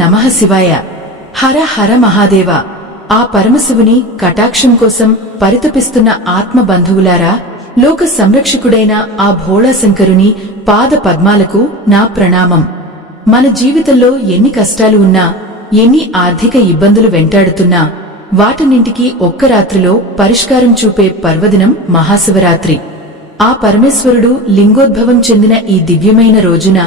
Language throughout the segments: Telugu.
నమః శివాయ. హర హర మహాదేవ. ఆ పరమశివుని కటాక్షం కోసం పరితపిస్తున్న ఆత్మబంధువులారా, లోక సంరక్షకుడైన ఆ భోళాశంకరుని పాద పద్మాలకు నా ప్రణామం. మన జీవితంలో ఎన్ని కష్టాలు ఉన్నా, ఎన్ని ఆర్థిక ఇబ్బందులు వెంటాడుతున్నా, వాటన్నింటికీ ఒక్క రాత్రిలో పరిష్కారం చూపే పర్వదినం మహాశివరాత్రి. ఆ పరమేశ్వరుడు లింగోద్భవం చెందిన ఈ దివ్యమైన రోజున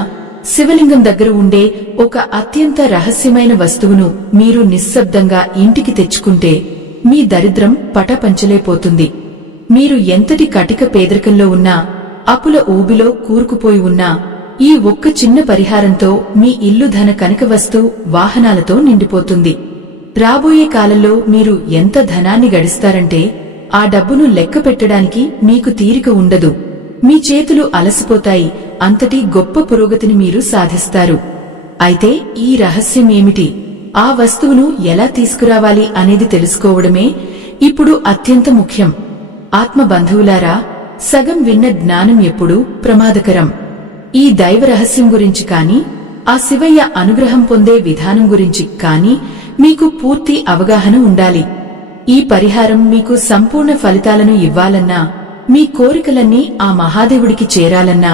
శివలింగం దగ్గర ఉండే ఒక అత్యంత రహస్యమైన వస్తువును మీరు నిశ్శబ్దంగా ఇంటికి తెచ్చుకుంటే మీ దరిద్రం పటపంచలేపోతుంది. మీరు ఎంతటి కటిక పేదరికంలో ఉన్నా, అప్పుల ఊబిలో కూరుకుపోయి ఉన్నా, ఈ ఒక్క చిన్న పరిహారంతో మీ ఇల్లు ధన కనక వస్తు వాహనాలతో నిండిపోతుంది. రాబోయే కాలంలో మీరు ఎంత ధనాన్ని గడిస్తారంటే ఆ డబ్బును లెక్క పెట్టడానికి మీకు తీరిక ఉండదు. మీ చేతులు అలసిపోతాయి. అంతటి గొప్ప పురోగతిని మీరు సాధిస్తారు. అయితే ఈ రహస్యం ఏమిటి, ఆ వస్తువును ఎలా తీసుకురావాలి అనేది తెలుసుకోవడమే ఇప్పుడు అత్యంత ముఖ్యం. ఆత్మబంధువులారా, సగం విన్న జ్ఞానం ఎప్పుడూ ప్రమాదకరం. ఈ దైవ రహస్యం గురించి కాని, ఆ శివయ్య అనుగ్రహం పొందే విధానం గురించి కాని మీకు పూర్తి అవగాహన ఉండాలి. ఈ పరిహారం మీకు సంపూర్ణ ఫలితాలను ఇవ్వాలన్నా, మీ కోరికలన్నీ ఆ మహాదేవుడికి చేరాలన్నా,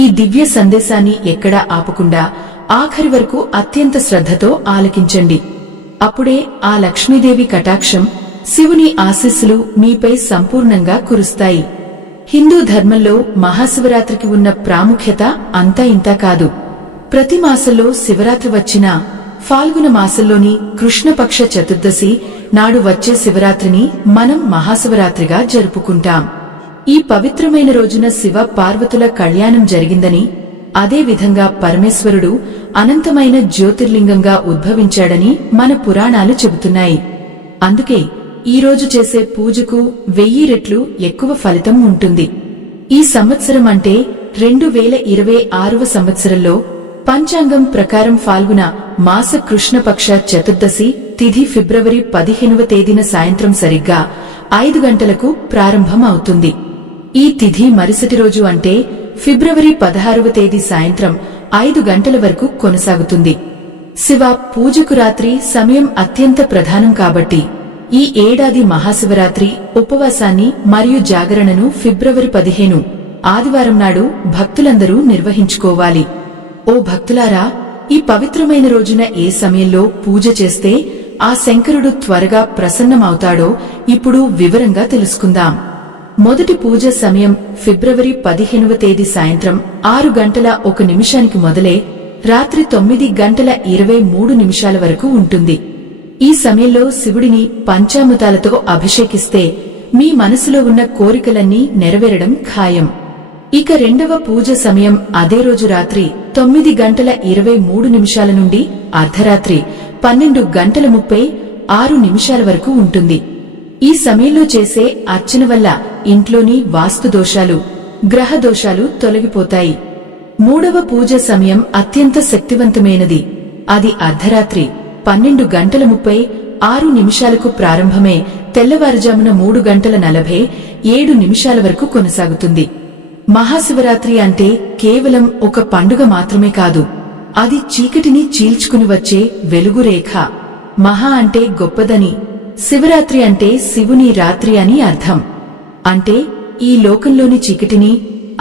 ఈ దివ్య సందేశాన్ని ఎక్కడా ఆపకుండా ఆఖరి వరకు అత్యంత శ్రద్ధతో ఆలకించండి. అప్పుడే ఆ లక్ష్మీదేవి కటాక్షం, శివుని ఆశీస్సులు మీపై సంపూర్ణంగా కురుస్తాయి. హిందూ ధర్మంలో మహాశివరాత్రికి ఉన్న ప్రాముఖ్యత అంతా ఇంతా కాదు. ప్రతి మాసంలో శివరాత్రి వచ్చినా ఫాల్గుణ మాసంలోని కృష్ణపక్ష చతుర్దశి నాడు వచ్చే శివరాత్రిని మనం మహాశివరాత్రిగా జరుపుకుంటాం. ఈ పవిత్రమైన రోజున శివ పార్వతుల కళ్యాణం జరిగిందని, అదేవిధంగా పరమేశ్వరుడు అనంతమైన జ్యోతిర్లింగంగా ఉద్భవించాడని మన పురాణాలు చెబుతున్నాయి. అందుకే ఈ రోజు చేసే పూజకు 1000 రెట్లు ఎక్కువ ఫలితం ఉంటుంది. ఈ సంవత్సరం అంటే 2026వ సంవత్సరంలో పంచాంగం ప్రకారం ఫాల్గుణ మాస కృష్ణపక్ష చతుర్దశి తిథి ఫిబ్రవరి 15వ తేదీన సాయంత్రం సరిగ్గా 5 గంటలకు ప్రారంభం అవుతుంది. ఈ తిథి మరుసటి రోజు అంటే ఫిబ్రవరి 16వ తేదీ సాయంత్రం 5 గంటల వరకు కొనసాగుతుంది. శివ పూజకు రాత్రి సమయం అత్యంత ప్రధానం కాబట్టి ఈ ఏడాది మహాశివరాత్రి ఉపవాసాన్ని మరియు జాగరణను ఫిబ్రవరి 15 ఆదివారం నాడు భక్తులందరూ నిర్వహించుకోవాలి. ఓ భక్తులారా, ఈ పవిత్రమైన రోజున ఏ సమయంలో పూజ చేస్తే ఆ శంకరుడు త్వరగా ప్రసన్నమవుతాడో ఇప్పుడు వివరంగా తెలుసుకుందాం. మొదటి పూజ సమయం ఫిబ్రవరి 15వ తేదీ సాయంత్రం 6 గంటల 1 నిమిషానికి మొదలై రాత్రి 9 గంటల 23 నిమిషాల వరకు ఉంటుంది. ఈ సమయంలో శివుడిని పంచామృతాలతో అభిషేకిస్తే మీ మనసులో ఉన్న కోరికలన్నీ నెరవేరడం ఖాయం. ఇక రెండవ పూజ సమయం అదే రోజు రాత్రి 9 గంటల 23 నిమిషాల నుండి అర్ధరాత్రి 12 గంటల 36 నిమిషాల వరకు ఉంటుంది. ఈ సమయంలో చేసే అర్చన వల్ల ఇంట్లోని వాస్తు దోషాలు, గ్రహ దోషాలు తొలగిపోతాయి. మూడవ పూజ సమయం అత్యంత శక్తివంతమైనది. అది అర్ధరాత్రి 12 గంటల 36 నిమిషాలకు ప్రారంభమే తెల్లవారుజామున 3 గంటల 47 నిమిషాల వరకు కొనసాగుతుంది. మహాశివరాత్రి అంటే కేవలం ఒక పండుగ మాత్రమే కాదు, అది చీకటిని చీల్చుకుని వచ్చే వెలుగురేఖ. మహా అంటే గొప్పదని, శివరాత్రి అంటే శివుని రాత్రి అని అర్థం. అంటే ఈ లోకంలోని చీకటిని,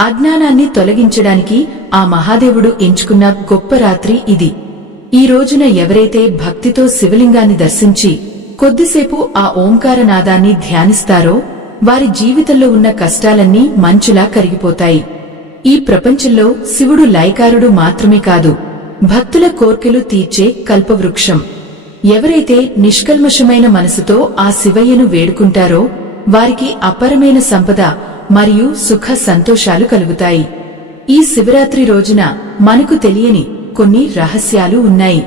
అజ్ఞానాన్ని తొలగించడానికి ఆ మహాదేవుడు ఎంచుకున్న గొప్ప రాత్రి ఇది. ఈ రోజున ఎవరైతే భక్తితో శివలింగాన్ని దర్శించి కొద్దిసేపు ఆ ఓంకారనాదాన్ని ధ్యానిస్తారో వారి జీవితంలో ఉన్న కష్టాలన్నీ మంచులా కరిగిపోతాయి. ఈ ప్రపంచంలో శివుడు లయకారుడు మాత్రమే కాదు, భక్తుల కోర్కెలు తీర్చే కల్పవృక్షం. ఎవరైతే నిష్కల్మషమైన మనసుతో ఆ శివయ్యను వేడుకుంటారో వారికి అపరమైన సంపద మరియు సుఖ సంతోషాలు కలుగుతాయి. ఈ శివరాత్రి రోజున మనకు తెలియని కొన్ని రహస్యాలు ఉన్నాయి.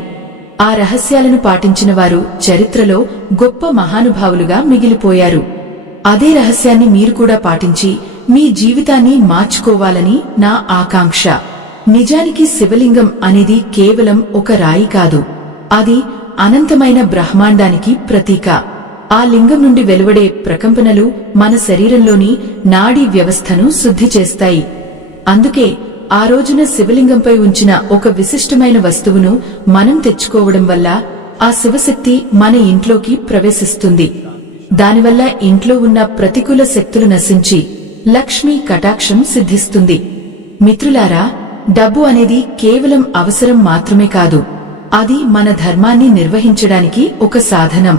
ఆ రహస్యాలను పాటించిన వారు చరిత్రలో గొప్ప మహానుభావులుగా మిగిలిపోయారు. అదే రహస్యాన్ని మీరు కూడా పాటించి మీ జీవితాన్ని మార్చుకోవాలని నా ఆకాంక్ష. నిజానికి శివలింగం అనేది కేవలం ఒక రాయి కాదు, అది అనంతమైన బ్రహ్మాండానికి ప్రతీక. ఆ లింగం నుండి వెలువడే ప్రకంపనలు మన శరీరంలోని నాడీ వ్యవస్థను శుద్ధి చేస్తాయి. అందుకే ఆ రోజున శివలింగంపై ఉంచిన ఒక విశిష్టమైన వస్తువును మనం తెచ్చుకోవడం వల్ల ఆ శివశక్తి మన ఇంట్లోకి ప్రవేశిస్తుంది. దానివల్ల ఇంట్లో ఉన్న ప్రతికూల శక్తులు నశించి లక్ష్మీ కటాక్షం సిద్ధిస్తుంది. మిత్రులారా, డబ్బు అనేది కేవలం అవసరం మాత్రమే కాదు, అది మన ధర్మాన్ని నిర్వహించడానికి ఒక సాధనం.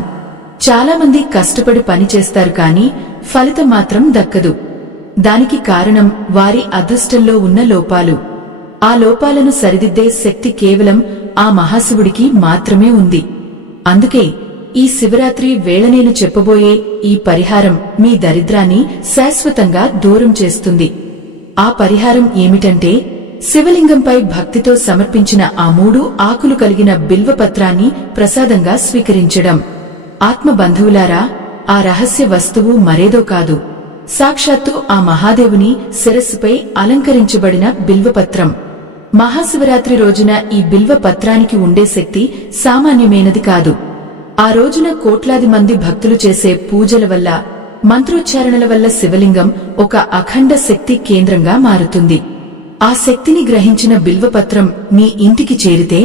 చాలామంది కష్టపడి పనిచేస్తారు కానీ ఫలితం మాత్రం దక్కదు. దానికి కారణం వారి అదృష్టంలో ఉన్న లోపాలు. ఆ లోపాలను సరిదిద్దే శక్తి కేవలం ఆ మహాశివుడికి మాత్రమే ఉంది. అందుకే ఈ శివరాత్రి వేళ నేను చెప్పబోయే ఈ పరిహారం మీ దరిద్రాన్ని శాశ్వతంగా దూరం చేస్తుంది. ఆ పరిహారం ఏమిటంటే, శివలింగంపై భక్తితో సమర్పించిన ఆ 3 ఆకులు కలిగిన బిల్వపత్రాన్ని ప్రసాదంగా స్వీకరించడం. ఆత్మబంధువులారా, ఆ రహస్య వస్తువు మరేదో కాదు, సాక్షాత్తు ఆ మహాదేవుని శిరస్సుపై అలంకరించబడిన బిల్వపత్రం. మహాశివరాత్రి రోజున ఈ బిల్వపత్రానికి ఉండే శక్తి సామాన్యమైనది కాదు. ఆ రోజున కోట్లాది మంది భక్తులు చేసే పూజల వల్ల, మంత్రోచ్చారణల వల్ల శివలింగం ఒక అఖండ శక్తి కేంద్రంగా మారుతుంది. ఆ శక్తిని గ్రహించిన బిల్వపత్రం మీ ఇంటికి చేరితే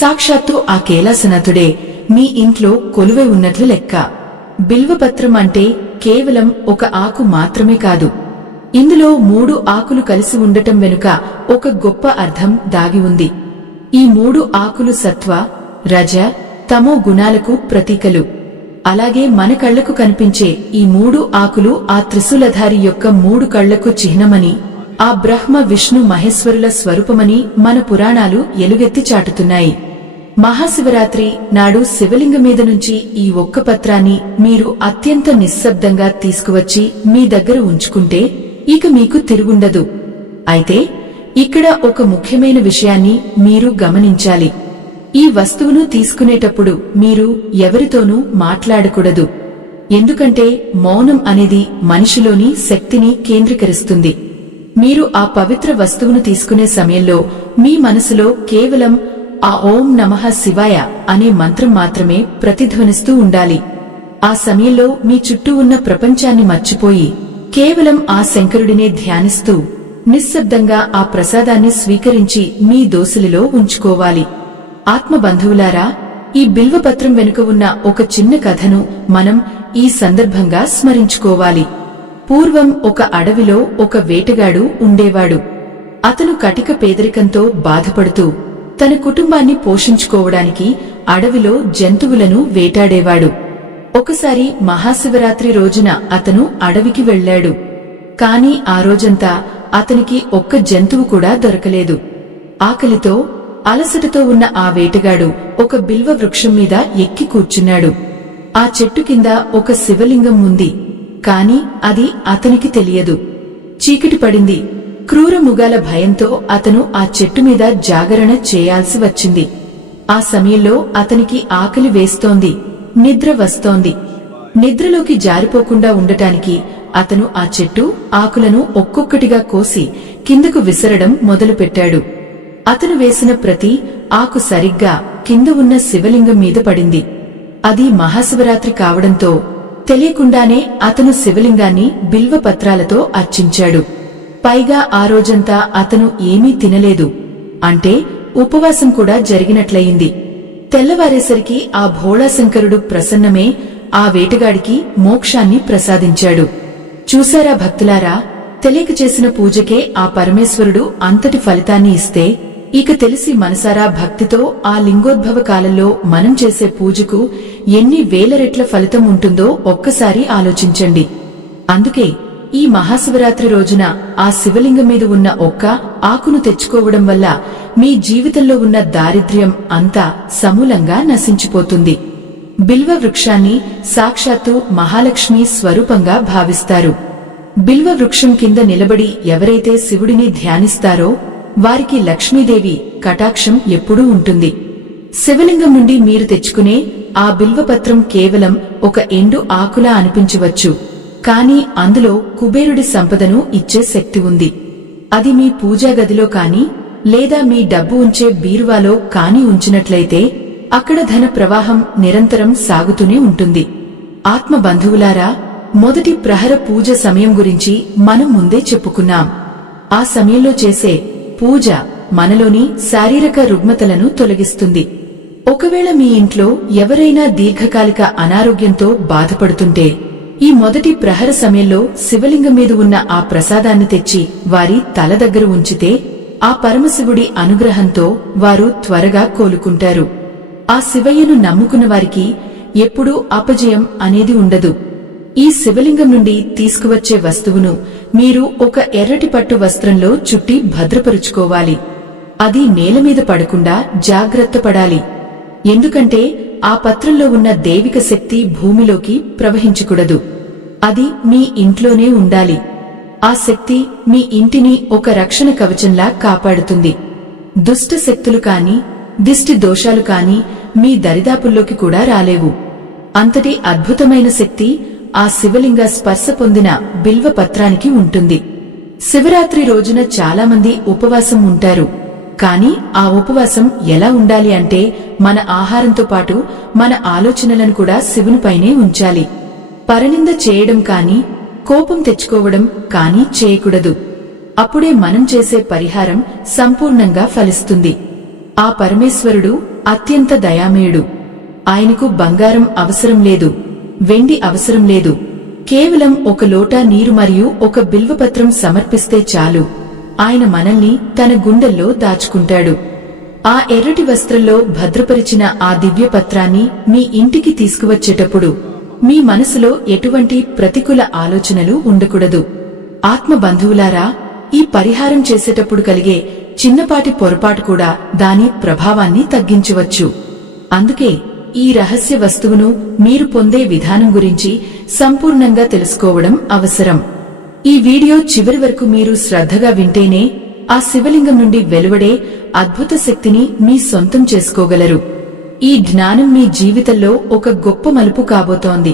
సాక్షాత్తు ఆ కైలాసనాథుడే మీ ఇంట్లో కొలువై ఉన్నట్లు లెక్క. బిల్వపత్రం అంటే కేవలం ఒక ఆకు మాత్రమే కాదు, ఇందులో 3 ఆకులు కలిసి ఉండటం వెనుక ఒక గొప్ప అర్థం దాగి ఉంది. ఈ 3 ఆకులు సత్వ, రజ, తమో గుణాలకు ప్రతీకలు. అలాగే మన కళ్లకు కనిపించే ఈ 3 ఆకులు ఆ త్రిశూలధారి యొక్క 3 కళ్లకు చిహ్నమని, ఆ బ్రహ్మ విష్ణు మహేశ్వరుల స్వరూపమని మన పురాణాలు ఎలుగెత్తి చాటుతున్నాయి. మహాశివరాత్రి నాడు శివలింగం మీద నుంచి ఈ ఒక్క పత్రాన్ని మీరు అత్యంత నిశ్శబ్దంగా తీసుకువచ్చి మీ దగ్గర ఉంచుకుంటే ఇక మీకు తిరుగుండదు. అయితే ఇక్కడ ఒక ముఖ్యమైన విషయాన్ని మీరు గమనించాలి. ఈ వస్తువును తీసుకునేటప్పుడు మీరు ఎవరితోనూ మాట్లాడకూడదు. ఎందుకంటే మౌనం అనేది మనిషిలోని శక్తిని కేంద్రీకరిస్తుంది. మీరు ఆ పవిత్ర వస్తువును తీసుకునే సమయంలో మీ మనసులో కేవలం ఆ ఓం నమః శివాయ అనే మంత్రం మాత్రమే ప్రతిధ్వనిస్తూ ఉండాలి. ఆ సమయంలో మీ చుట్టూ ఉన్న ప్రపంచాన్ని మర్చిపోయి కేవలం ఆ శంకరుడినే ధ్యానిస్తూ నిశ్శబ్దంగా ఆ ప్రసాదాన్ని స్వీకరించి మీ దోసిలిలో ఉంచుకోవాలి. ఆత్మబంధువులారా, ఈ బిల్వపత్రం వెనుక ఉన్న ఒక చిన్న కథను మనం ఈ సందర్భంగా స్మరించుకోవాలి. పూర్వం ఒక అడవిలో ఒక వేటగాడు ఉండేవాడు. అతను కటిక పేదరికంతో బాధపడుతూ తన కుటుంబాన్ని పోషించుకోవడానికి అడవిలో జంతువులను వేటాడేవాడు. ఒకసారి మహాశివరాత్రి రోజున అతను అడవికి వెళ్లాడు. కాని ఆ రోజంతా అతనికి ఒక్క జంతువు కూడా దొరకలేదు. ఆకలితో అలసటతో ఉన్న ఆ వేటగాడు ఒక బిల్వ వృక్షం మీద ఎక్కి కూర్చున్నాడు. ఆ చెట్టు కింద ఒక శివలింగం ఉంది, కాని అది అతనికి తెలియదు. చీకటి పడింది. క్రూర మృగాల భయంతో అతను ఆ చెట్టు మీద జాగరణ చేయాల్సి వచ్చింది. ఆ సమయంలో అతనికి ఆకలి వేస్తోంది, నిద్ర వస్తోంది. నిద్రలోకి జారిపోకుండా ఉండటానికి అతను ఆ చెట్టు ఆకులను ఒక్కొక్కటిగా కోసి కిందకు విసరడం మొదలుపెట్టాడు. అతను వేసిన ప్రతి ఆకు సరిగ్గా కింద ఉన్న శివలింగం మీద పడింది. అది మహాశివరాత్రి కావడంతో తెలియకుండానే అతను శివలింగాన్ని బిల్వపత్రాలతో అర్చించాడు. పైగా ఆ రోజంతా అతను ఏమీ తినలేదు. అంటే ఉపవాసం కూడా జరిగినట్లయింది. తెల్లవారేసరికి ఆ భోళాశంకరుడు ప్రసన్నమే ఆ వేటగాడికి మోక్షాన్ని ప్రసాదించాడు. చూశారా భక్తులారా, తెలియక చేసిన పూజకే ఆ పరమేశ్వరుడు అంతటి ఫలితాన్ని ఇస్తే ఇక తెలిసి మనసారా భక్తితో ఆ లింగోద్భవ కాలంలో మనం చేసే పూజకు ఎన్ని వేల రెట్ల ఫలితం ఉంటుందో ఒక్కసారి ఆలోచించండి. అందుకే ఈ మహాశివరాత్రి రోజున ఆ శివలింగం మీద ఉన్న ఒక్క ఆకును తెచ్చుకోవడం వల్ల మీ జీవితంలో ఉన్న దారిద్ర్యం అంతా సమూలంగా నశించిపోతుంది. బిల్వ వృక్షాన్ని సాక్షాత్తు మహాలక్ష్మి స్వరూపంగా భావిస్తారు. బిల్వ వృక్షం కింద నిలబడి ఎవరైతే శివుడిని ధ్యానిస్తారో వారికి లక్ష్మీదేవి కటాక్షం ఎప్పుడూ ఉంటుంది. శివలింగం నుండి మీరు తెచ్చుకునే ఆ బిల్వపత్రం కేవలం ఒక ఎండు ఆకులా అనిపించవచ్చు, కాని అందులో కుబేరుడి సంపదను ఇచ్చే శక్తి ఉంది. అది మీ పూజా గదిలో కాని లేదా మీ డబ్బు ఉంచే బీరువాలో కాని ఉంచినట్లయితే అక్కడ ధన ప్రవాహం నిరంతరం సాగుతూనే ఉంటుంది. ఆత్మ బంధువులారా, మొదటి ప్రహర పూజ సమయం గురించి మనం ముందే చెప్పుకున్నాం. ఆ సమయంలో చేసే పూజ మనలోని శారీరక రుగ్మతలను తొలగిస్తుంది. ఒకవేళ మీ ఇంట్లో ఎవరైనా దీర్ఘకాలిక అనారోగ్యంతో బాధపడుతుంటే ఈ మొదటి ప్రహర సమయంలో శివలింగం మీద ఉన్న ఆ ప్రసాదాన్ని తెచ్చి వారి తల దగ్గర ఉంచితే ఆ పరమశివుడి అనుగ్రహంతో వారు త్వరగా కోలుకుంటారు. ఆ శివయ్యను నమ్ముకున్న వారికి ఎప్పుడూ అపజయం అనేది ఉండదు. ఈ శివలింగం నుండి తీసుకువచ్చే వస్తువును మీరు ఒక ఎర్రటి పట్టు వస్త్రంలో చుట్టి భద్రపరుచుకోవాలి. అది నేలమీద పడకుండా జాగ్రత్త పడాలి. ఎందుకంటే ఆ పత్రంలో ఉన్న దైవిక శక్తి భూమిలోకి ప్రవహించకూడదు. అది మీ ఇంట్లోనే ఉండాలి. ఆ శక్తి మీ ఇంటిని ఒక రక్షణ కవచంలా కాపాడుతుంది. దుష్ట శక్తులు కాని, దిష్టి దోషాలు కాని మీ దరిదాపుల్లోకి కూడా రాలేవు. అంతటి అద్భుతమైన శక్తి ఆ శివలింగ స్పర్శ పొందిన బిల్వ పత్రానికి ఉంటుంది. శివరాత్రి రోజున చాలామంది ఉపవాసం ఉంటారు. కాని ఆ ఉపవాసం ఎలా ఉండాలి అంటే మన ఆహారంతో పాటు మన ఆలోచనలను కూడా శివునిపైనే ఉంచాలి. పరనింద చేయడం కాని, కోపం తెచ్చుకోవడం కాని చేయకూడదు. అప్పుడే మనం చేసే పరిహారం సంపూర్ణంగా ఫలిస్తుంది. ఆ పరమేశ్వరుడు అత్యంత దయామయుడు. ఆయనకు బంగారం అవసరం లేదు, వెండి అవసరం లేదు. కేవలం ఒక లోటా నీరు మరియు ఒక బిల్వపత్రం సమర్పిస్తే చాలు. ఆయన మనల్ని తన గుండెల్లో దాచుకుంటాడు. ఆ ఎర్రటి వస్త్రంలో భద్రపరిచిన ఆ దివ్య పత్రాన్ని మీ ఇంటికి తీసుకువచ్చేటప్పుడు మీ మనసులో ఎటువంటి ప్రతికూల ఆలోచనలు ఉండకూడదు. ఆత్మ బంధువులారా, ఈ పరిహారం చేసేటప్పుడు కలిగే చిన్నపాటి పొరపాటు కూడా దాని ప్రభావాన్ని తగ్గించవచ్చు. అందుకే ఈ రహస్య వస్తువును మీరు పొందే విధానం గురించి సంపూర్ణంగా తెలుసుకోవడం అవసరం. ఈ వీడియో చివరి వరకు మీరు శ్రద్ధగా వింటేనే ఆ శివలింగం నుండి వెలువడే అద్భుత శక్తిని మీ సొంతం చేసుకోగలరు. ఈ జ్ఞానం మీ జీవితంలో ఒక గొప్ప మలుపు కాబోతోంది.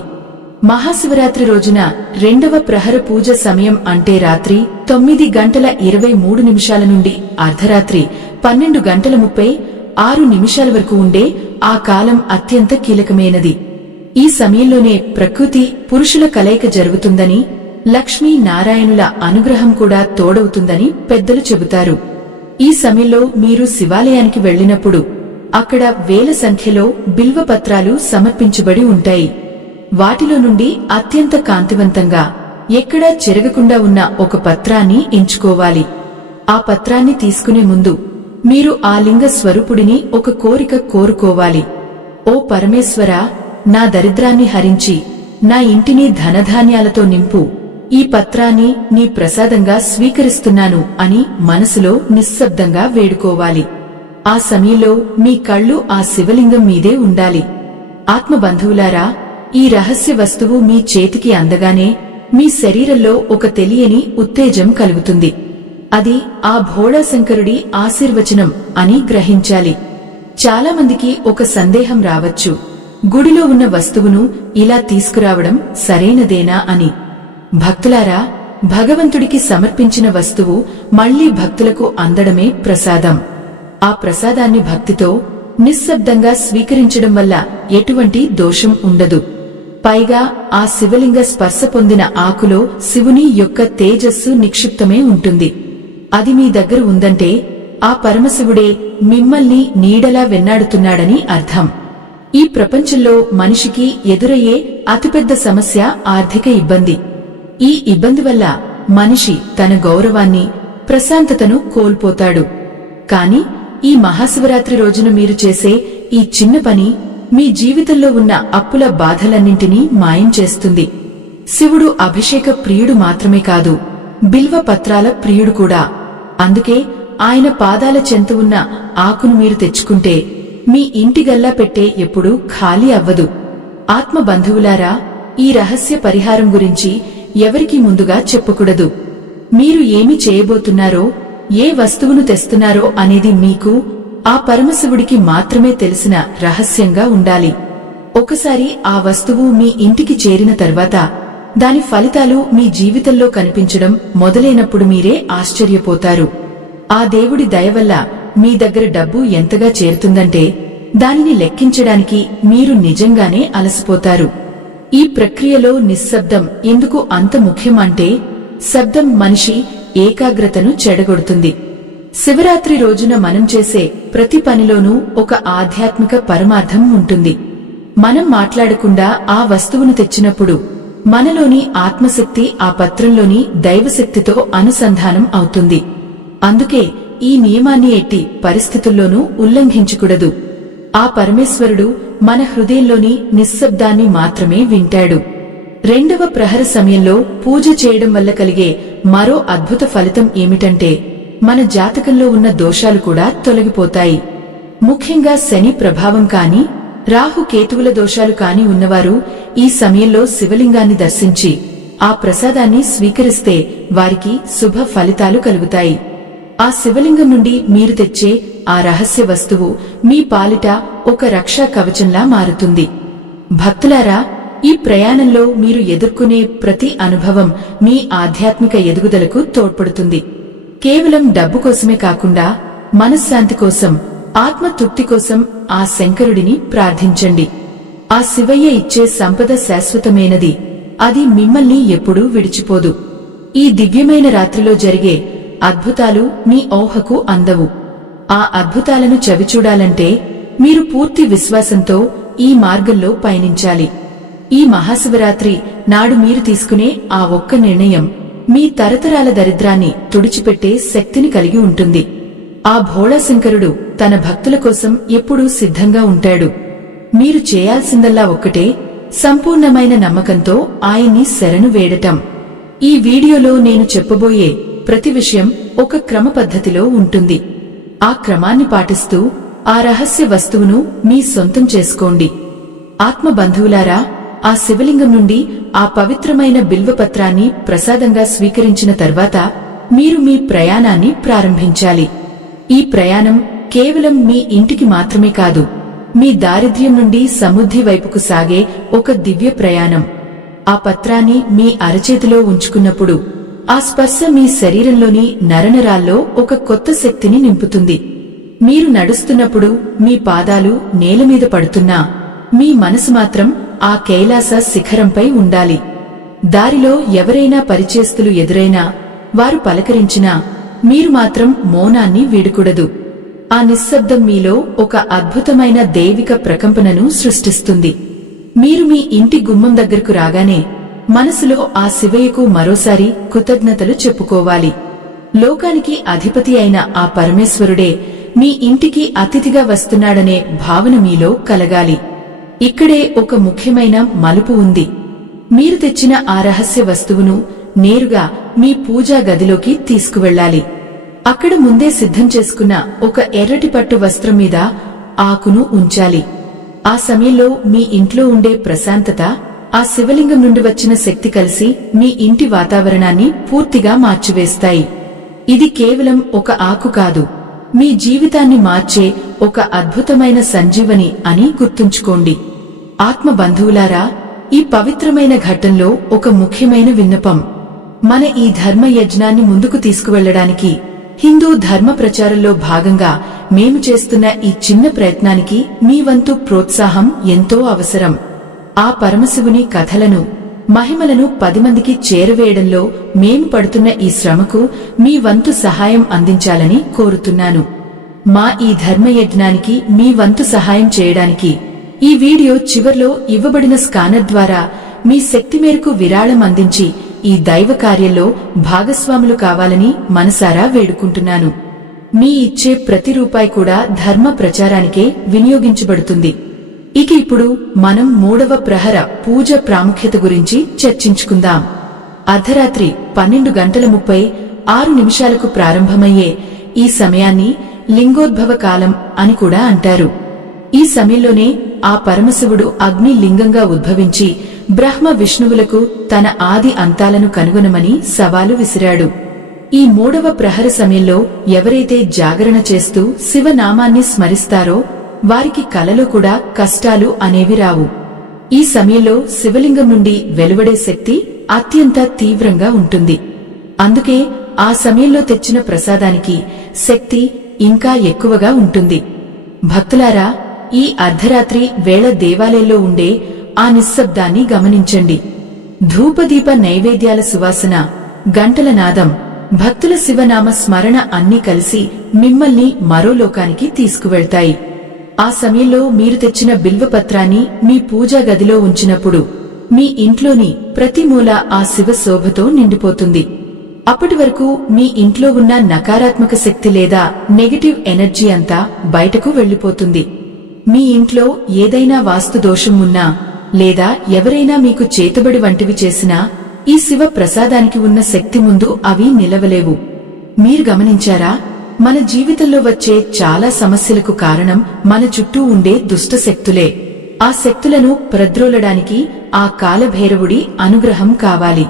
మహాశివరాత్రి రోజున రెండవ ప్రహర పూజ సమయం అంటే రాత్రి 9:23 నుండి అర్ధరాత్రి 12:36 వరకు ఉండే ఆ కాలం అత్యంత కీలకమైనది. ఈ సమయంలోనే ప్రకృతి పురుషుల కలయిక జరుగుతుందని, లక్ష్మీ నారాయణుల అనుగ్రహం కూడా తోడవుతుందని పెద్దలు చెబుతారు. ఈ సమయంలో మీరు శివాలయానికి వెళ్లినప్పుడు అక్కడ వేల సంఖ్యలో బిల్వపత్రాలు సమర్పించబడి ఉంటాయి. వాటిలో నుండి అత్యంత కాంతివంతంగా ఎక్కడా చెరగకుండా ఉన్న ఒక పత్రాన్ని ఎంచుకోవాలి. ఆ పత్రాన్ని తీసుకునే ముందు మీరు ఆ లింగ స్వరూపుడిని ఒక కోరిక కోరుకోవాలి. ఓ పరమేశ్వరా, నా దరిద్రాన్ని హరించి నా ఇంటిని ధనధాన్యాలతో నింపు. ఈ పత్రాన్ని నీ ప్రసాదంగా స్వీకరిస్తున్నాను అని మనసులో నిశ్శబ్దంగా వేడుకోవాలి. ఆ సమయంలో మీ కళ్ళు ఆ శివలింగం మీదే ఉండాలి. ఆత్మబంధువులారా, ఈ రహస్య వస్తువు మీ చేతికి అందగానే మీ శరీరంలో ఒక తెలియని ఉత్తేజం కలుగుతుంది. అది ఆ భోళాశంకరుడి ఆశీర్వచనం అని గ్రహించాలి. చాలామందికి ఒక సందేహం రావచ్చు, గుడిలో ఉన్న వస్తువును ఇలా తీసుకురావడం సరైనదేనా అని. భక్తులారా, భగవంతుడికి సమర్పించిన వస్తువు మళ్లీ భక్తులకు అందడమే ప్రసాదం. ఆ ప్రసాదాన్ని భక్తితో నిశ్శబ్దంగా స్వీకరించడం వల్ల ఎటువంటి దోషం ఉండదు. పైగా ఆ శివలింగ స్పర్శ పొందిన ఆకులో శివుని యొక్క తేజస్సు నిక్షిప్తమే ఉంటుంది. అది మీ దగ్గర ఉందంటే ఆ పరమశివుడే మిమ్మల్ని నీడలా వెన్నాడుతున్నాడని అర్థం. ఈ ప్రపంచంలో మనిషికి ఎదురయ్యే అతిపెద్ద సమస్య ఆర్థిక ఇబ్బంది. ఈ ఇబ్బంది వల్ల మనిషి తన గౌరవాన్ని, ప్రశాంతతను కోల్పోతాడు. కాని ఈ మహాశివరాత్రి రోజున మీరు చేసే ఈ చిన్న పని మీ జీవితంలో ఉన్న అప్పుల బాధలన్నింటినీ మాయం చేస్తుంది. శివుడు అభిషేక ప్రియుడు మాత్రమే కాదు, బిల్వ పత్రాల ప్రియుడు కూడా. అందుకే ఆయన పాదాల చెంత ఉన్న ఆకును మీరు తెచ్చుకుంటే మీ ఇంటి గల్లా పెట్టే ఎప్పుడూ ఖాళీ అవ్వదు. ఆత్మ బంధువులారా, ఈ రహస్య పరిహారం గురించి ఎవరికీ ముందుగా చెప్పకూడదు. మీరు ఏమి చేయబోతున్నారో, ఏ వస్తువును తెస్తున్నారో అనేది మీకు, ఆ పరమశివుడికి మాత్రమే తెలిసిన రహస్యంగా ఉండాలి. ఒకసారి ఆ వస్తువు మీ ఇంటికి చేరిన తర్వాత దాని ఫలితాలు మీ జీవితంలో కనిపించడం మొదలైనప్పుడు మీరే ఆశ్చర్యపోతారు. ఆ దేవుడి దయ వల్ల మీ దగ్గర డబ్బు ఎంతగా చేరుతుందంటే దానిని లెక్కించడానికి మీరు నిజంగానే అలసిపోతారు. ఈ ప్రక్రియలో నిశ్శబ్దం ఎందుకు అంత ముఖ్యమంటే శబ్దం మనిషి ఏకాగ్రతను చెడగొడుతుంది. శివరాత్రి రోజున మనం చేసే ప్రతి పనిలోనూ ఒక ఆధ్యాత్మిక పరమార్థం ఉంటుంది. మనం మాట్లాడకుండా ఆ వస్తువును తెచ్చినప్పుడు మనలోని ఆత్మశక్తి ఆ పత్రంలోని దైవశక్తితో అనుసంధానం అవుతుంది. అందుకే ఈ నియమాన్ని ఎట్టి పరిస్థితుల్లోనూ ఉల్లంఘించకూడదు. ఆ పరమేశ్వరుడు మన హృదయంలోని నిశ్శబ్దాన్ని మాత్రమే వింటాడు. రెండవ ప్రహర సమయంలో పూజ చేయడం వల్ల కలిగే మరో అద్భుత ఫలితం ఏమిటంటే మన జాతకంలో ఉన్న దోషాలు కూడా తొలగిపోతాయి. ముఖ్యంగా శని ప్రభావం కాని రాహు కేతువుల దోషాలు కాని ఉన్నవారు ఈ సమయంలో శివలింగాన్ని దర్శించి ఆ ప్రసాదాన్ని స్వీకరిస్తే వారికి శుభ ఫలితాలు కలుగుతాయి. ఆ శివలింగం నుండి మీరు తెచ్చే ఆ రహస్య వస్తువు మీ పాలిట ఒక రక్షా కవచంలా మారుతుంది. భక్తులారా, ఈ ప్రయాణంలో మీరు ఎదుర్కొనే ప్రతి అనుభవం మీ ఆధ్యాత్మిక ఎదుగుదలకు తోడ్పడుతుంది. కేవలం డబ్బు కోసమే కాకుండా మనశ్శాంతి కోసం, ఆత్మతృప్తి కోసం ఆ శంకరుడిని ప్రార్థించండి. ఆ శివయ్య ఇచ్చే సంపద శాశ్వతమైనది. అది మిమ్మల్ని ఎప్పుడూ విడిచిపోదు. ఈ దివ్యమైన రాత్రిలో జరిగే అద్భుతాలు మీ ఊహకు అందవు. ఆ అద్భుతాలను చవిచూడాలంటే మీరు పూర్తి విశ్వాసంతో ఈ మార్గంలో పయనించాలి. ఈ మహాశివరాత్రి నాడు మీరు తీసుకునే ఆ ఒక్క నిర్ణయం మీ తరతరాల దరిద్రాన్ని తుడిచిపెట్టే శక్తిని కలిగి ఉంటుంది. ఆ భోళాశంకరుడు తన భక్తుల కోసం ఎప్పుడూ సిద్ధంగా ఉంటాడు. మీరు చేయాల్సిందల్లా ఒక్కటే, సంపూర్ణమైన నమ్మకంతో ఆయన్ని శరణు వేడటం. ఈ వీడియోలో నేను చెప్పబోయే ప్రతి విషయం ఒక క్రమ పద్ధతిలో ఉంటుంది. ఆ క్రమాన్ని పాటిస్తూ ఆ రహస్య వస్తువును మీ సొంతం చేసుకోండి. ఆత్మబంధువులారా, ఆ శివలింగం నుండి ఆ పవిత్రమైన బిల్వపత్రాన్ని ప్రసాదంగా స్వీకరించిన తర్వాత మీరు మీ ప్రయాణాన్ని ప్రారంభించాలి. ఈ ప్రయాణం కేవలం మీ ఇంటికి మాత్రమే కాదు, మీ దారిద్ర్యం నుండి సమృద్ధి వైపుకు సాగే ఒక దివ్య ప్రయాణం. ఆ పత్రాన్ని మీ అరచేతిలో ఉంచుకున్నప్పుడు ఆ స్పర్శ మీ శరీరంలోని నరనరాల్లో ఒక కొత్త శక్తిని నింపుతుంది. మీరు నడుస్తున్నప్పుడు మీ పాదాలు నేలమీద పడుతున్నా మీ మనసు మాత్రం ఆ కైలాస శిఖరంపై ఉండాలి. దారిలో ఎవరైనా పరిచేస్తులు ఎదురైనా, వారు పలకరించినా మీరు మాత్రం మౌనాన్ని వీడకూడదు. ఆ నిశ్శబ్దం మీలో ఒక అద్భుతమైన దైవిక ప్రకంపనను సృష్టిస్తుంది. మీరు మీ ఇంటి గుమ్మం దగ్గరకు రాగానే మనసులో ఆ శివయ్యకు మరోసారి కృతజ్ఞతలు చెప్పుకోవాలి. లోకానికి అధిపతి అయిన ఆ పరమేశ్వరుడే మీ ఇంటికి అతిథిగా వస్తున్నాడనే భావన మీలో కలగాలి. ఇక్కడే ఒక ముఖ్యమైన మలుపు ఉంది. మీరు తెచ్చిన ఆ రహస్య వస్తువును నేరుగా మీ పూజా గదిలోకి తీసుకువెళ్లాలి. అక్కడ ముందే సిద్ధం చేసుకున్న ఒక ఎర్రటి పట్టు వస్త్రం మీద ఆకును ఉంచాలి. ఆ సమయంలో మీ ఇంట్లో ఉండే ప్రశాంతత, ఆ శివలింగం నుండి వచ్చిన శక్తి కలిసి మీ ఇంటి వాతావరణాన్ని పూర్తిగా మార్చివేస్తాయి. ఇది కేవలం ఒక ఆకు కాదు, మీ జీవితాన్ని మార్చే ఒక అద్భుతమైన సంజీవని అని గుర్తుంచుకోండి. ఆత్మబంధువులారా, ఈ పవిత్రమైన ఘట్టంలో ఒక ముఖ్యమైన విన్నపం. మన ఈ ధర్మ యజ్ఞాన్ని ముందుకు తీసుకువెళ్లడానికి హిందూ ధర్మ ప్రచారంలో భాగంగా మేము చేస్తున్న ఈ చిన్న ప్రయత్నానికి మీ వంతు ప్రోత్సాహం ఎంతో అవసరం. ఆ పరమశివుని కథలను, మహిమలను 10 మందికి చేరవేయడంలో మేము పడుతున్న ఈ శ్రమకు మీ వంతు సహాయం అందించాలని కోరుతున్నాను. మా ఈ ధర్మయజ్ఞానికి మీ వంతు సహాయం చేయడానికి ఈ వీడియో చివర్లో ఇవ్వబడిన స్కానర్ ద్వారా మీ శక్తి మేరకు విరాళం అందించి ఈ దైవ కార్యంలో భాగస్వాములు కావాలని మనసారా వేడుకుంటున్నాను. మీ ఇచ్చే ప్రతి రూపాయి కూడా ధర్మ ప్రచారానికే వినియోగించబడుతుంది. ఇక ఇప్పుడు మనం 3వ ప్రహర పూజ ప్రాముఖ్యత గురించి చర్చించుకుందాం. అర్ధరాత్రి 12:36 ప్రారంభమయ్యే ఈ సమయాన్ని లింగోద్భవ కాలం అని కూడా అంటారు. ఈ సమయంలోనే ఆ పరమశివుడు అగ్ని లింగంగా ఉద్భవించి బ్రహ్మ విష్ణువులకు తన ఆది అంతాలను కనుగొనమని సవాలు విసిరాడు. ఈ 3వ ప్రహర సమయంలో ఎవరైతే జాగరణ చేస్తూ శివనామాన్ని స్మరిస్తారో వారికి కలలో కూడా కష్టాలు అనేవి రావు. ఈ సమయంలో శివలింగం నుండి వెలువడే శక్తి అత్యంత తీవ్రంగా ఉంటుంది. అందుకే ఆ సమయంలో తెచ్చిన ప్రసాదానికి శక్తి ఇంకా ఎక్కువగా ఉంటుంది. భక్తులారా, ఈ అర్ధరాత్రి వేళ దేవాలయంలో ఉండే ఆ నిశ్శబ్దాన్ని గమనించండి. ధూపదీప నైవేద్యాల సువాసన, గంటల నాదం, భక్తుల శివనామ స్మరణ అన్నీ కలిసి మిమ్మల్ని మరో లోకానికి తీసుకువెళ్తాయి. ఆ సమయంలో మీరు తెచ్చిన బిల్వపత్రాన్ని మీ పూజా గదిలో ఉంచినప్పుడు మీ ఇంట్లోని ప్రతి మూల ఆ శివ శోభతో నిండిపోతుంది. అప్పటి వరకు మీ ఇంట్లో ఉన్న నకారాత్మక శక్తి లేదా నెగటివ్ ఎనర్జీ అంతా బయటకు వెళ్లిపోతుంది. మీ ఇంట్లో ఏదైనా వాస్తు దోషం ఉన్నా లేదా ఎవరైనా మీకు చేతబడి వంటివి చేసినా ఈ శివ ప్రసాదానికి ఉన్న శక్తి ముందు అవి నిలవలేవు. మీరు గమనించారా? మన జీవితంలో వచ్చే చాలా సమస్యలకు కారణం మన చుట్టూ ఉండే దుష్ట శక్తులే. ఆ శక్తులను ప్రద్రోలడానికి ఆ కాలభైరవుడి అనుగ్రహం కావాలి.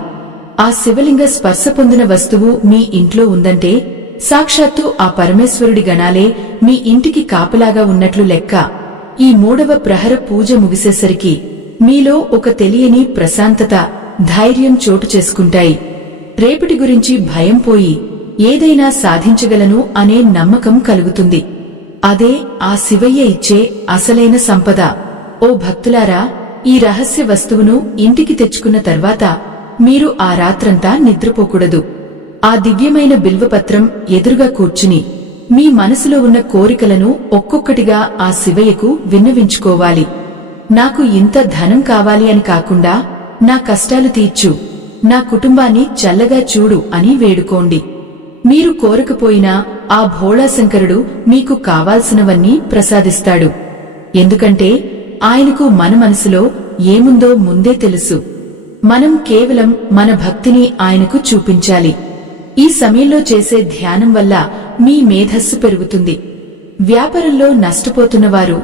ఆ శివలింగ స్పర్శ పొందిన వస్తువు మీ ఇంట్లో ఉందంటే సాక్షాత్తు ఆ పరమేశ్వరుడి గణాలే మీ ఇంటికి కాపలాగా ఉన్నట్లు లెక్క. ఈ 3వ ప్రహర పూజ ముగిసేసరికి మీలో ఒక తెలియని ప్రశాంతత, ధైర్యం చోటు చేసుకుంటాయి. రేపటి గురించి భయం పోయి ఏదైనా సాధించగలను అనే నమ్మకం కలుగుతుంది. అదే ఆ శివయ్య ఇచ్చే అసలైన సంపద. ఓ భక్తులారా, ఈ రహస్య వస్తువును ఇంటికి తెచ్చుకున్న తర్వాత మీరు ఆ రాత్రంతా నిద్రపోకూడదు. ఆ దివ్యమైన బిల్వపత్రం ఎదురుగా కూర్చుని మీ మనసులో ఉన్న కోరికలను ఒక్కొక్కటిగా ఆ శివయ్యకు విన్నవించుకోవాలి. నాకు ఇంత ధనం కావాలి అని కాకుండా, నా కష్టాలు తీర్చు, నా కుటుంబాన్ని చల్లగా చూడు అని వేడుకోండి. మీరు కోరకపోయినా ఆ భోళాశంకరుడు మీకు కావాల్సినవన్నీ ప్రసాదిస్తాడు. ఎందుకంటే ఆయనకు మన మనసులో ఏముందో ముందే తెలుసు. మనం కేవలం మన భక్తిని ఆయనకు చూపించాలి. ఈ సమయంలో చేసే ధ్యానం వల్ల మీ మేధస్సు పెరుగుతుంది. వ్యాపారంలో నష్టపోతున్నవారు,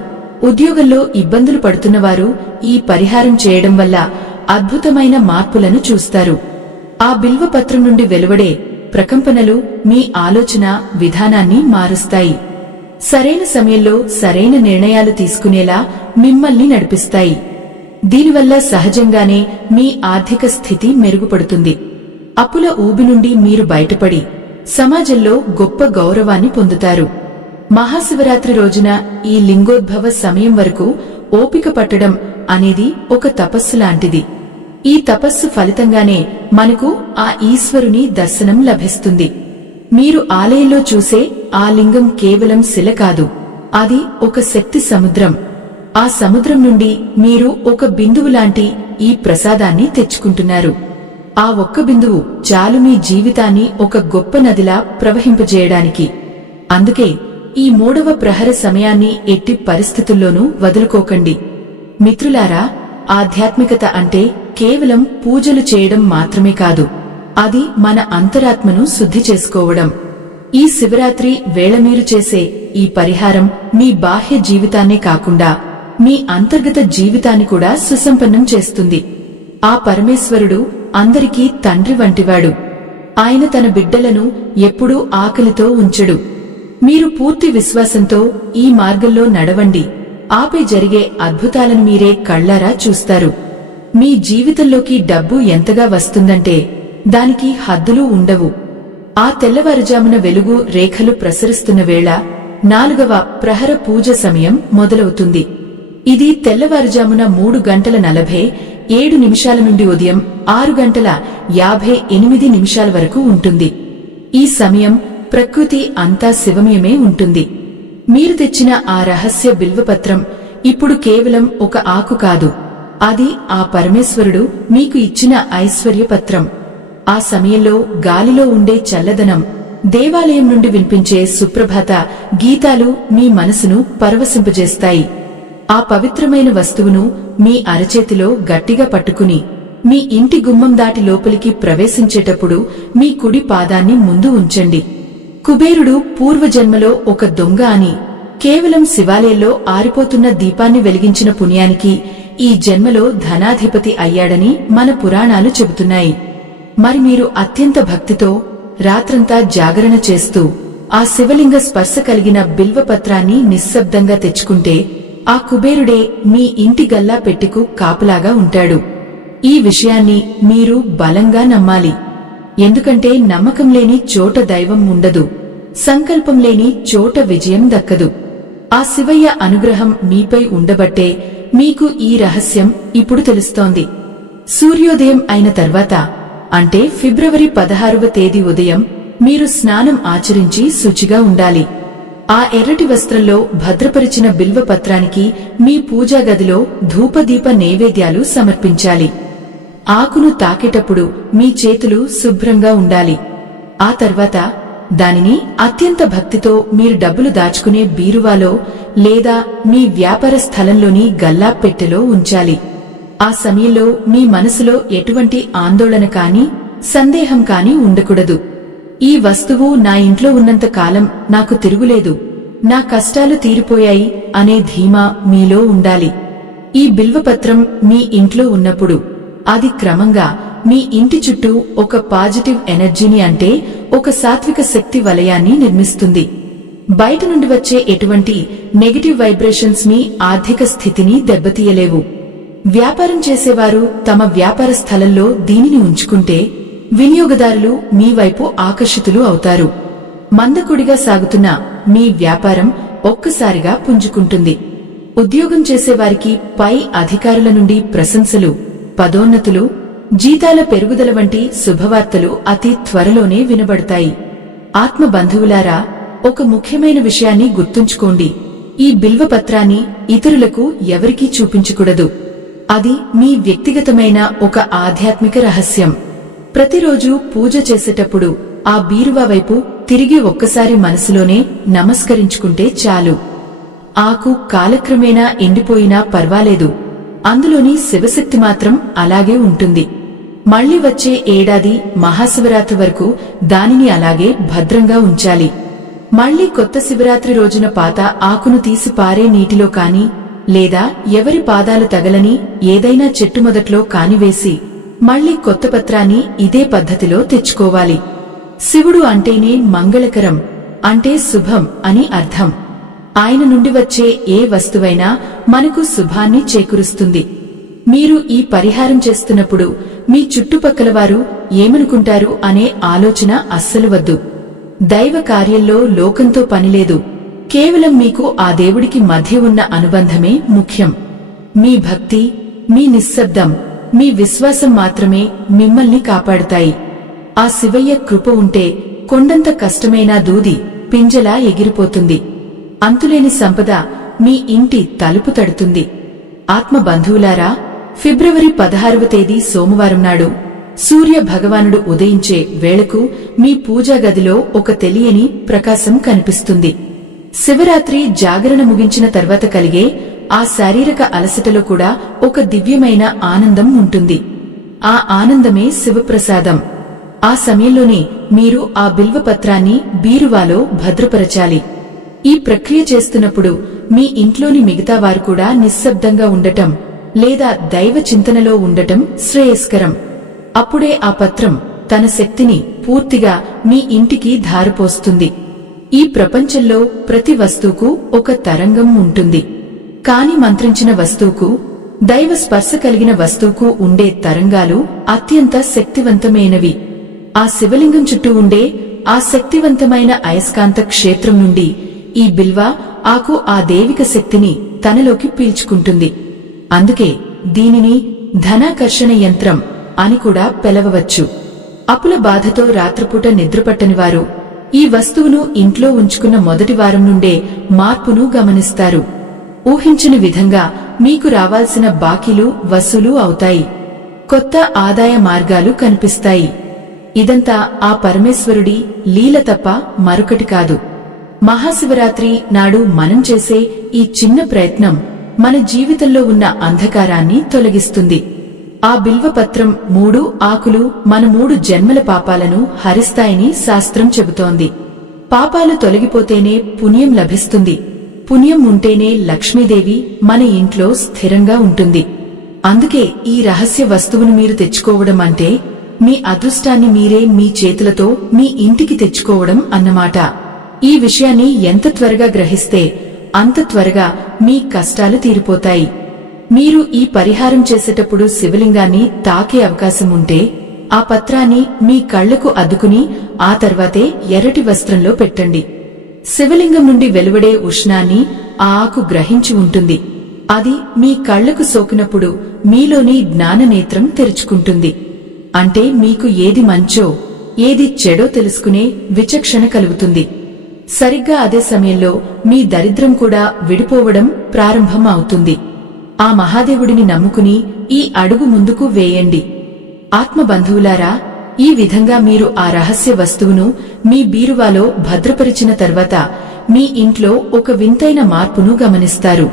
ఉద్యోగంలో ఇబ్బందులు పడుతున్నవారు ఈ పరిహారం చేయడం వల్ల అద్భుతమైన మార్పులను చూస్తారు. ఆ బిల్వపత్రం నుండి వెలువడే ప్రకంపనలు మీ ఆలోచన విధానాన్ని మారుస్తాయి. సరైన సమయంలో సరైన నిర్ణయాలు తీసుకునేలా మిమ్మల్ని నడిపిస్తాయి. దీనివల్ల సహజంగానే మీ ఆర్థిక స్థితి మెరుగుపడుతుంది. అప్పుల ఊబి నుండి మీరు బయటపడి సమాజంలో గొప్ప గౌరవాన్ని పొందుతారు. మహాశివరాత్రి రోజున ఈ లింగోద్భవ సమయం వరకు ఓపిక పట్టడం అనేది ఒక తపస్సు లాంటిది. ఈ తపస్సు ఫలితంగానే మనకు ఆ ఈశ్వరుని దర్శనం లభిస్తుంది. మీరు ఆలయంలో చూసే ఆ లింగం కేవలం శిల కాదు, అది ఒక శక్తి సముద్రం. ఆ సముద్రం నుండి మీరు ఒక బిందువు లాంటి ఈ ప్రసాదాన్ని తెచ్చుకుంటున్నారు. ఆ ఒక్క బిందువు చాలు మీ జీవితాన్ని ఒక గొప్ప నదిలా ప్రవహింపజేయడానికి. అందుకే ఈ 3వ ప్రహర సమయాన్ని ఎట్టి పరిస్థితుల్లోనూ వదులుకోకండి. మిత్రులారా, ఆధ్యాత్మికత అంటే కేవలం పూజలు చేయడం మాత్రమే కాదు, అది మన అంతరాత్మను శుద్ధి చేసుకోవడం. ఈ శివరాత్రి వేళ మీరు చేసే ఈ పరిహారం మీ బాహ్య జీవితాన్నే కాకుండా మీ అంతర్గత జీవితాన్ని కూడా సుసంపన్నం చేస్తుంది. ఆ పరమేశ్వరుడు అందరికీ తండ్రి వంటివాడు. ఆయన తన బిడ్డలను ఎప్పుడూ ఆకలితో ఉంచడు. మీరు పూర్తి విశ్వాసంతో ఈ మార్గంలో నడవండి. ఆపై జరిగే అద్భుతాలను మీరే కళ్లారా చూస్తారు. మీ జీవితంలోకి డబ్బు ఎంతగా వస్తుందంటే దానికి హద్దులు ఉండవు. ఆ తెల్లవారుజామున వెలుగు రేఖలు ప్రసరిస్తున్న వేళ 4వ ప్రహర పూజ సమయం మొదలవుతుంది. ఇది తెల్లవారుజామున 3:47 నుండి ఉదయం 6:58 వరకు ఉంటుంది. ఈ సమయం ప్రకృతి అంతా శివమయమే ఉంటుంది. మీరు తెచ్చిన ఆ రహస్య బిల్వపత్రం ఇప్పుడు కేవలం ఒక ఆకు కాదు, అది ఆ పరమేశ్వరుడు మీకు ఇచ్చిన ఐశ్వర్యపత్రం. ఆ సమయంలో గాలిలో ఉండే చల్లదనం, దేవాలయం నుండి వినిపించే సుప్రభాత గీతాలు మీ మనసును పరవశింపజేస్తాయి. ఆ పవిత్రమైన వస్తువును మీ అరచేతిలో గట్టిగా పట్టుకుని మీ ఇంటి గుమ్మం దాటి లోపలికి ప్రవేశించేటప్పుడు మీ కుడి పాదాన్ని ముందు ఉంచండి. కుబేరుడు పూర్వజన్మలో ఒక దొంగ అని, కేవలం శివాలయంలో ఆరిపోతున్న దీపాన్ని వెలిగించిన పుణ్యానికి ఈ జన్మలో ధనాధిపతి అయ్యాడని మన పురాణాలు చెబుతున్నాయి. మరి మీరు అత్యంత భక్తితో రాత్రంతా జాగరణ చేస్తూ ఆ శివలింగ స్పర్శ కలిగిన బిల్వపత్రాన్ని నిశ్శబ్దంగా తెచ్చుకుంటే ఆ కుబేరుడే మీ ఇంటి గల్లా పెట్టెకు కాపలాగా ఉంటాడు. ఈ విషయాన్ని మీరు బలంగా నమ్మాలి. ఎందుకంటే నమ్మకం లేని చోట దైవం ఉండదు, సంకల్పం లేని చోట విజయం దక్కదు. ఆ శివయ్య అనుగ్రహం మీపై ఉండబట్టే మీకు ఈ రహస్యం ఇప్పుడు తెలుస్తోంది. సూర్యోదయం అయిన తర్వాత, అంటే ఫిబ్రవరి 16వ తేదీ ఉదయం మీరు స్నానం ఆచరించి శుచిగా ఉండాలి. ఆ ఎర్రటి వస్త్రంలో భద్రపరిచిన బిల్వ పత్రానికి మీ పూజా గదిలో ధూపదీప నైవేద్యాలు సమర్పించాలి. ఆకును తాకేటప్పుడు మీ చేతులు శుభ్రంగా ఉండాలి. ఆ తర్వాత దానిని అత్యంత భక్తితో మీరు డబ్బులు దాచుకునే బీరువాలో లేదా మీ వ్యాపార స్థలంలోని గల్లాప్ పెట్టెలో ఉంచాలి. ఆ సమయంలో మీ మనసులో ఎటువంటి ఆందోళన కాని సందేహం కాని ఉండకూడదు. ఈ వస్తువు నా ఇంట్లో ఉన్నంత కాలం నాకు తిరుగులేదు, నా కష్టాలు తీరిపోయాయి అనే ధీమా మీలో ఉండాలి. ఈ బిల్వపత్రం మీ ఇంట్లో ఉన్నప్పుడు అది క్రమంగా మీ ఇంటి చుట్టూ ఒక పాజిటివ్ ఎనర్జీని, అంటే ఒక సాత్విక శక్తి వలయాన్ని నిర్మిస్తుంది. బయట నుండి వచ్చే ఎటువంటి నెగటివ్ వైబ్రేషన్స్ మీ ఆర్థిక స్థితిని దెబ్బతీయలేవు. వ్యాపారం చేసేవారు తమ వ్యాపార స్థలంలో దీనిని ఉంచుకుంటే వినియోగదారులు మీ వైపు ఆకర్షితులు అవుతారు. మందకొడిగా సాగుతున్న మీ వ్యాపారం ఒక్కసారిగా పుంజుకుంటుంది. ఉద్యోగం చేసేవారికి పై అధికారుల నుండి ప్రశంసలు, పదోన్నతులు, జీతాల పెరుగుదల వంటి శుభవార్తలు అతి త్వరలోనే వినబడతాయి. ఆత్మ బంధువులారా, ఒక ముఖ్యమైన విషయాన్ని గుర్తుంచుకోండి. ఈ బిల్వపత్రాన్ని ఇతరులకు ఎవరికీ చూపించకూడదు. అది మీ వ్యక్తిగతమైన ఒక ఆధ్యాత్మిక రహస్యం. ప్రతిరోజు పూజ చేసేటప్పుడు ఆ బీరువా వైపు తిరిగి ఒక్కసారి మనసులోనే నమస్కరించుకుంటే చాలు. ఆకు కాలక్రమేణా ఎండిపోయినా పర్వాలేదు, అందులోని శివశక్తి మాత్రం అలాగే ఉంటుంది. మళ్లీ వచ్చే ఏడాది మహాశివరాత్రి వరకు దానిని అలాగే భద్రంగా ఉంచాలి. మళ్లీ కొత్త శివరాత్రి రోజున పాత ఆకును తీసి పారే నీటిలో కాని లేదా ఎవరి పాదాలు తగలని ఏదైనా చెట్టు మొదట్లో కానివేసి మళ్లీ కొత్త పత్రాన్ని ఇదే పద్ధతిలో తెచ్చుకోవాలి. శివుడు అంటేనే మంగళకరం, అంటే శుభం అని అర్థం. ఆయన నుండి వచ్చే ఏ వస్తువైనా మనకు శుభాన్ని చేకూరుస్తుంది. మీరు ఈ పరిహారం చేస్తున్నప్పుడు మీ చుట్టుపక్కల వారు ఏమనుకుంటారు అనే ఆలోచన అస్సలు వద్దు. దైవ కార్యంలో లోకంతో పనిలేదు. కేవలం మీకు ఆ దేవుడికి మధ్య ఉన్న అనుబంధమే ముఖ్యం. మీ భక్తి, మీ నిశ్శబ్దం, మీ విశ్వాసం మాత్రమే మిమ్మల్ని కాపాడుతాయి. ఆ శివయ్య కృప ఉంటే కొండంత కష్టమైనా దూది పింజలా ఎగిరిపోతుంది. అంతులేని సంపద మీ ఇంటి తలుపు తడుతుంది. ఆత్మ బంధువులారా, ఫిబ్రవరి 16వ తేదీ సోమవారం నాడు సూర్య భగవానుడు ఉదయించే వేళకు మీ పూజా గదిలో ఒక తెలియని ప్రకాశం కనిపిస్తుంది. శివరాత్రి జాగరణ ముగించిన తర్వాత కలిగే ఆ శారీరక అలసటలో కూడా ఒక దివ్యమైన ఆనందం ఉంటుంది. ఆ ఆనందమే శివప్రసాదం. ఆ సమయంలోనే మీరు ఆ బిల్వపత్రాన్ని బీరువాలో భద్రపరచాలి. ఈ ప్రక్రియ చేస్తున్నప్పుడు మీ ఇంట్లోని మిగతా వారు కూడా నిశ్శబ్దంగా ఉండటం లేదా దైవ చింతనలో ఉండటం శ్రేయస్కరం. అప్పుడే ఆ పత్రం తన శక్తిని పూర్తిగా మీ ఇంటికి ధారపోస్తుంది. ఈ ప్రపంచంలో ప్రతి వస్తువుకు ఒక తరంగం ఉంటుంది. కాని మంత్రించిన వస్తువుకు, దైవ స్పర్శ కలిగిన వస్తువుకు ఉండే తరంగాలు అత్యంత శక్తివంతమైనవి. ఆ శివలింగం చుట్టూ ఉండే ఆ శక్తివంతమైన అయస్కాంత క్షేత్రం నుండి ఈ బిల్వ ఆకు ఆ దైవిక శక్తిని తనలోకి పీల్చుకుంటుంది. అందుకే దీనిని ధనాకర్షణ యంత్రం అని కూడా పిలవవచ్చు. అప్పుల బాధతో రాత్రిపూట నిద్రపట్టని వారు ఈ వస్తువును ఇంట్లో ఉంచుకున్న మొదటి వారం నుండే మార్పును గమనిస్తారు. ఊహించని విధంగా మీకు రావాల్సిన బాకీలు వసూలు అవుతాయి. కొత్త ఆదాయ మార్గాలు కనిపిస్తాయి. ఇదంతా ఆ పరమేశ్వరుడి లీల తప్ప మరొకటి కాదు. మహాశివరాత్రి నాడు మనం చేసే ఈ చిన్న ప్రయత్నం మన జీవితంలో ఉన్న అంధకారాన్ని తొలగిస్తుంది. ఆ బిల్వపత్రం 3 ఆకులు మన 3 జన్మల పాపాలను హరిస్తాయని శాస్త్రం చెబుతోంది. పాపాలు తొలగిపోతేనే పుణ్యం లభిస్తుంది. పుణ్యం ఉంటేనే లక్ష్మీదేవి మన ఇంట్లో స్థిరంగా ఉంటుంది. అందుకే ఈ రహస్య వస్తువును మీరు తెచ్చుకోవడం అంటే మీ అదృష్టాన్ని మీరే మీ చేతులతో మీ ఇంటికి తెచ్చుకోవడం అన్నమాట. ఈ విషయాన్ని ఎంత త్వరగా గ్రహిస్తే అంత త్వరగా మీ కష్టాలు తీరిపోతాయి. మీరు ఈ పరిహారం చేసేటప్పుడు శివలింగాన్ని తాకే అవకాశం ఉంటే ఆ పత్రాన్ని మీ కళ్లకు అద్దుకుని ఆ తర్వాతే ఎర్రటి వస్త్రంలో పెట్టండి. శివలింగం నుండి వెలువడే ఉష్ణాన్ని ఆ ఆకు గ్రహించి ఉంటుంది. అది మీ కళ్లకు సోకినప్పుడు మీలోని జ్ఞాననేత్రం తెరుచుకుంటుంది. అంటే మీకు ఏది మంచో ఏది చెడో తెలుసుకునే విచక్షణ కలుగుతుంది. సరిగ్గా అదే సమయంలో మీ దరిద్రం కూడా విడిపోవడం ప్రారంభం అవుతుంది. ఆ మహాదేవుడిని నమ్ముకుని ఈ అడుగు ముందుకు వేయండి. ఆత్మబంధువులారా, ఈ విధంగా మీరు ఆ రహస్య వస్తువును మీ బీరువాలో భద్రపరిచిన తర్వాత మీ ఇంట్లో ఒక వింతైన మార్పును గమనిస్తారు.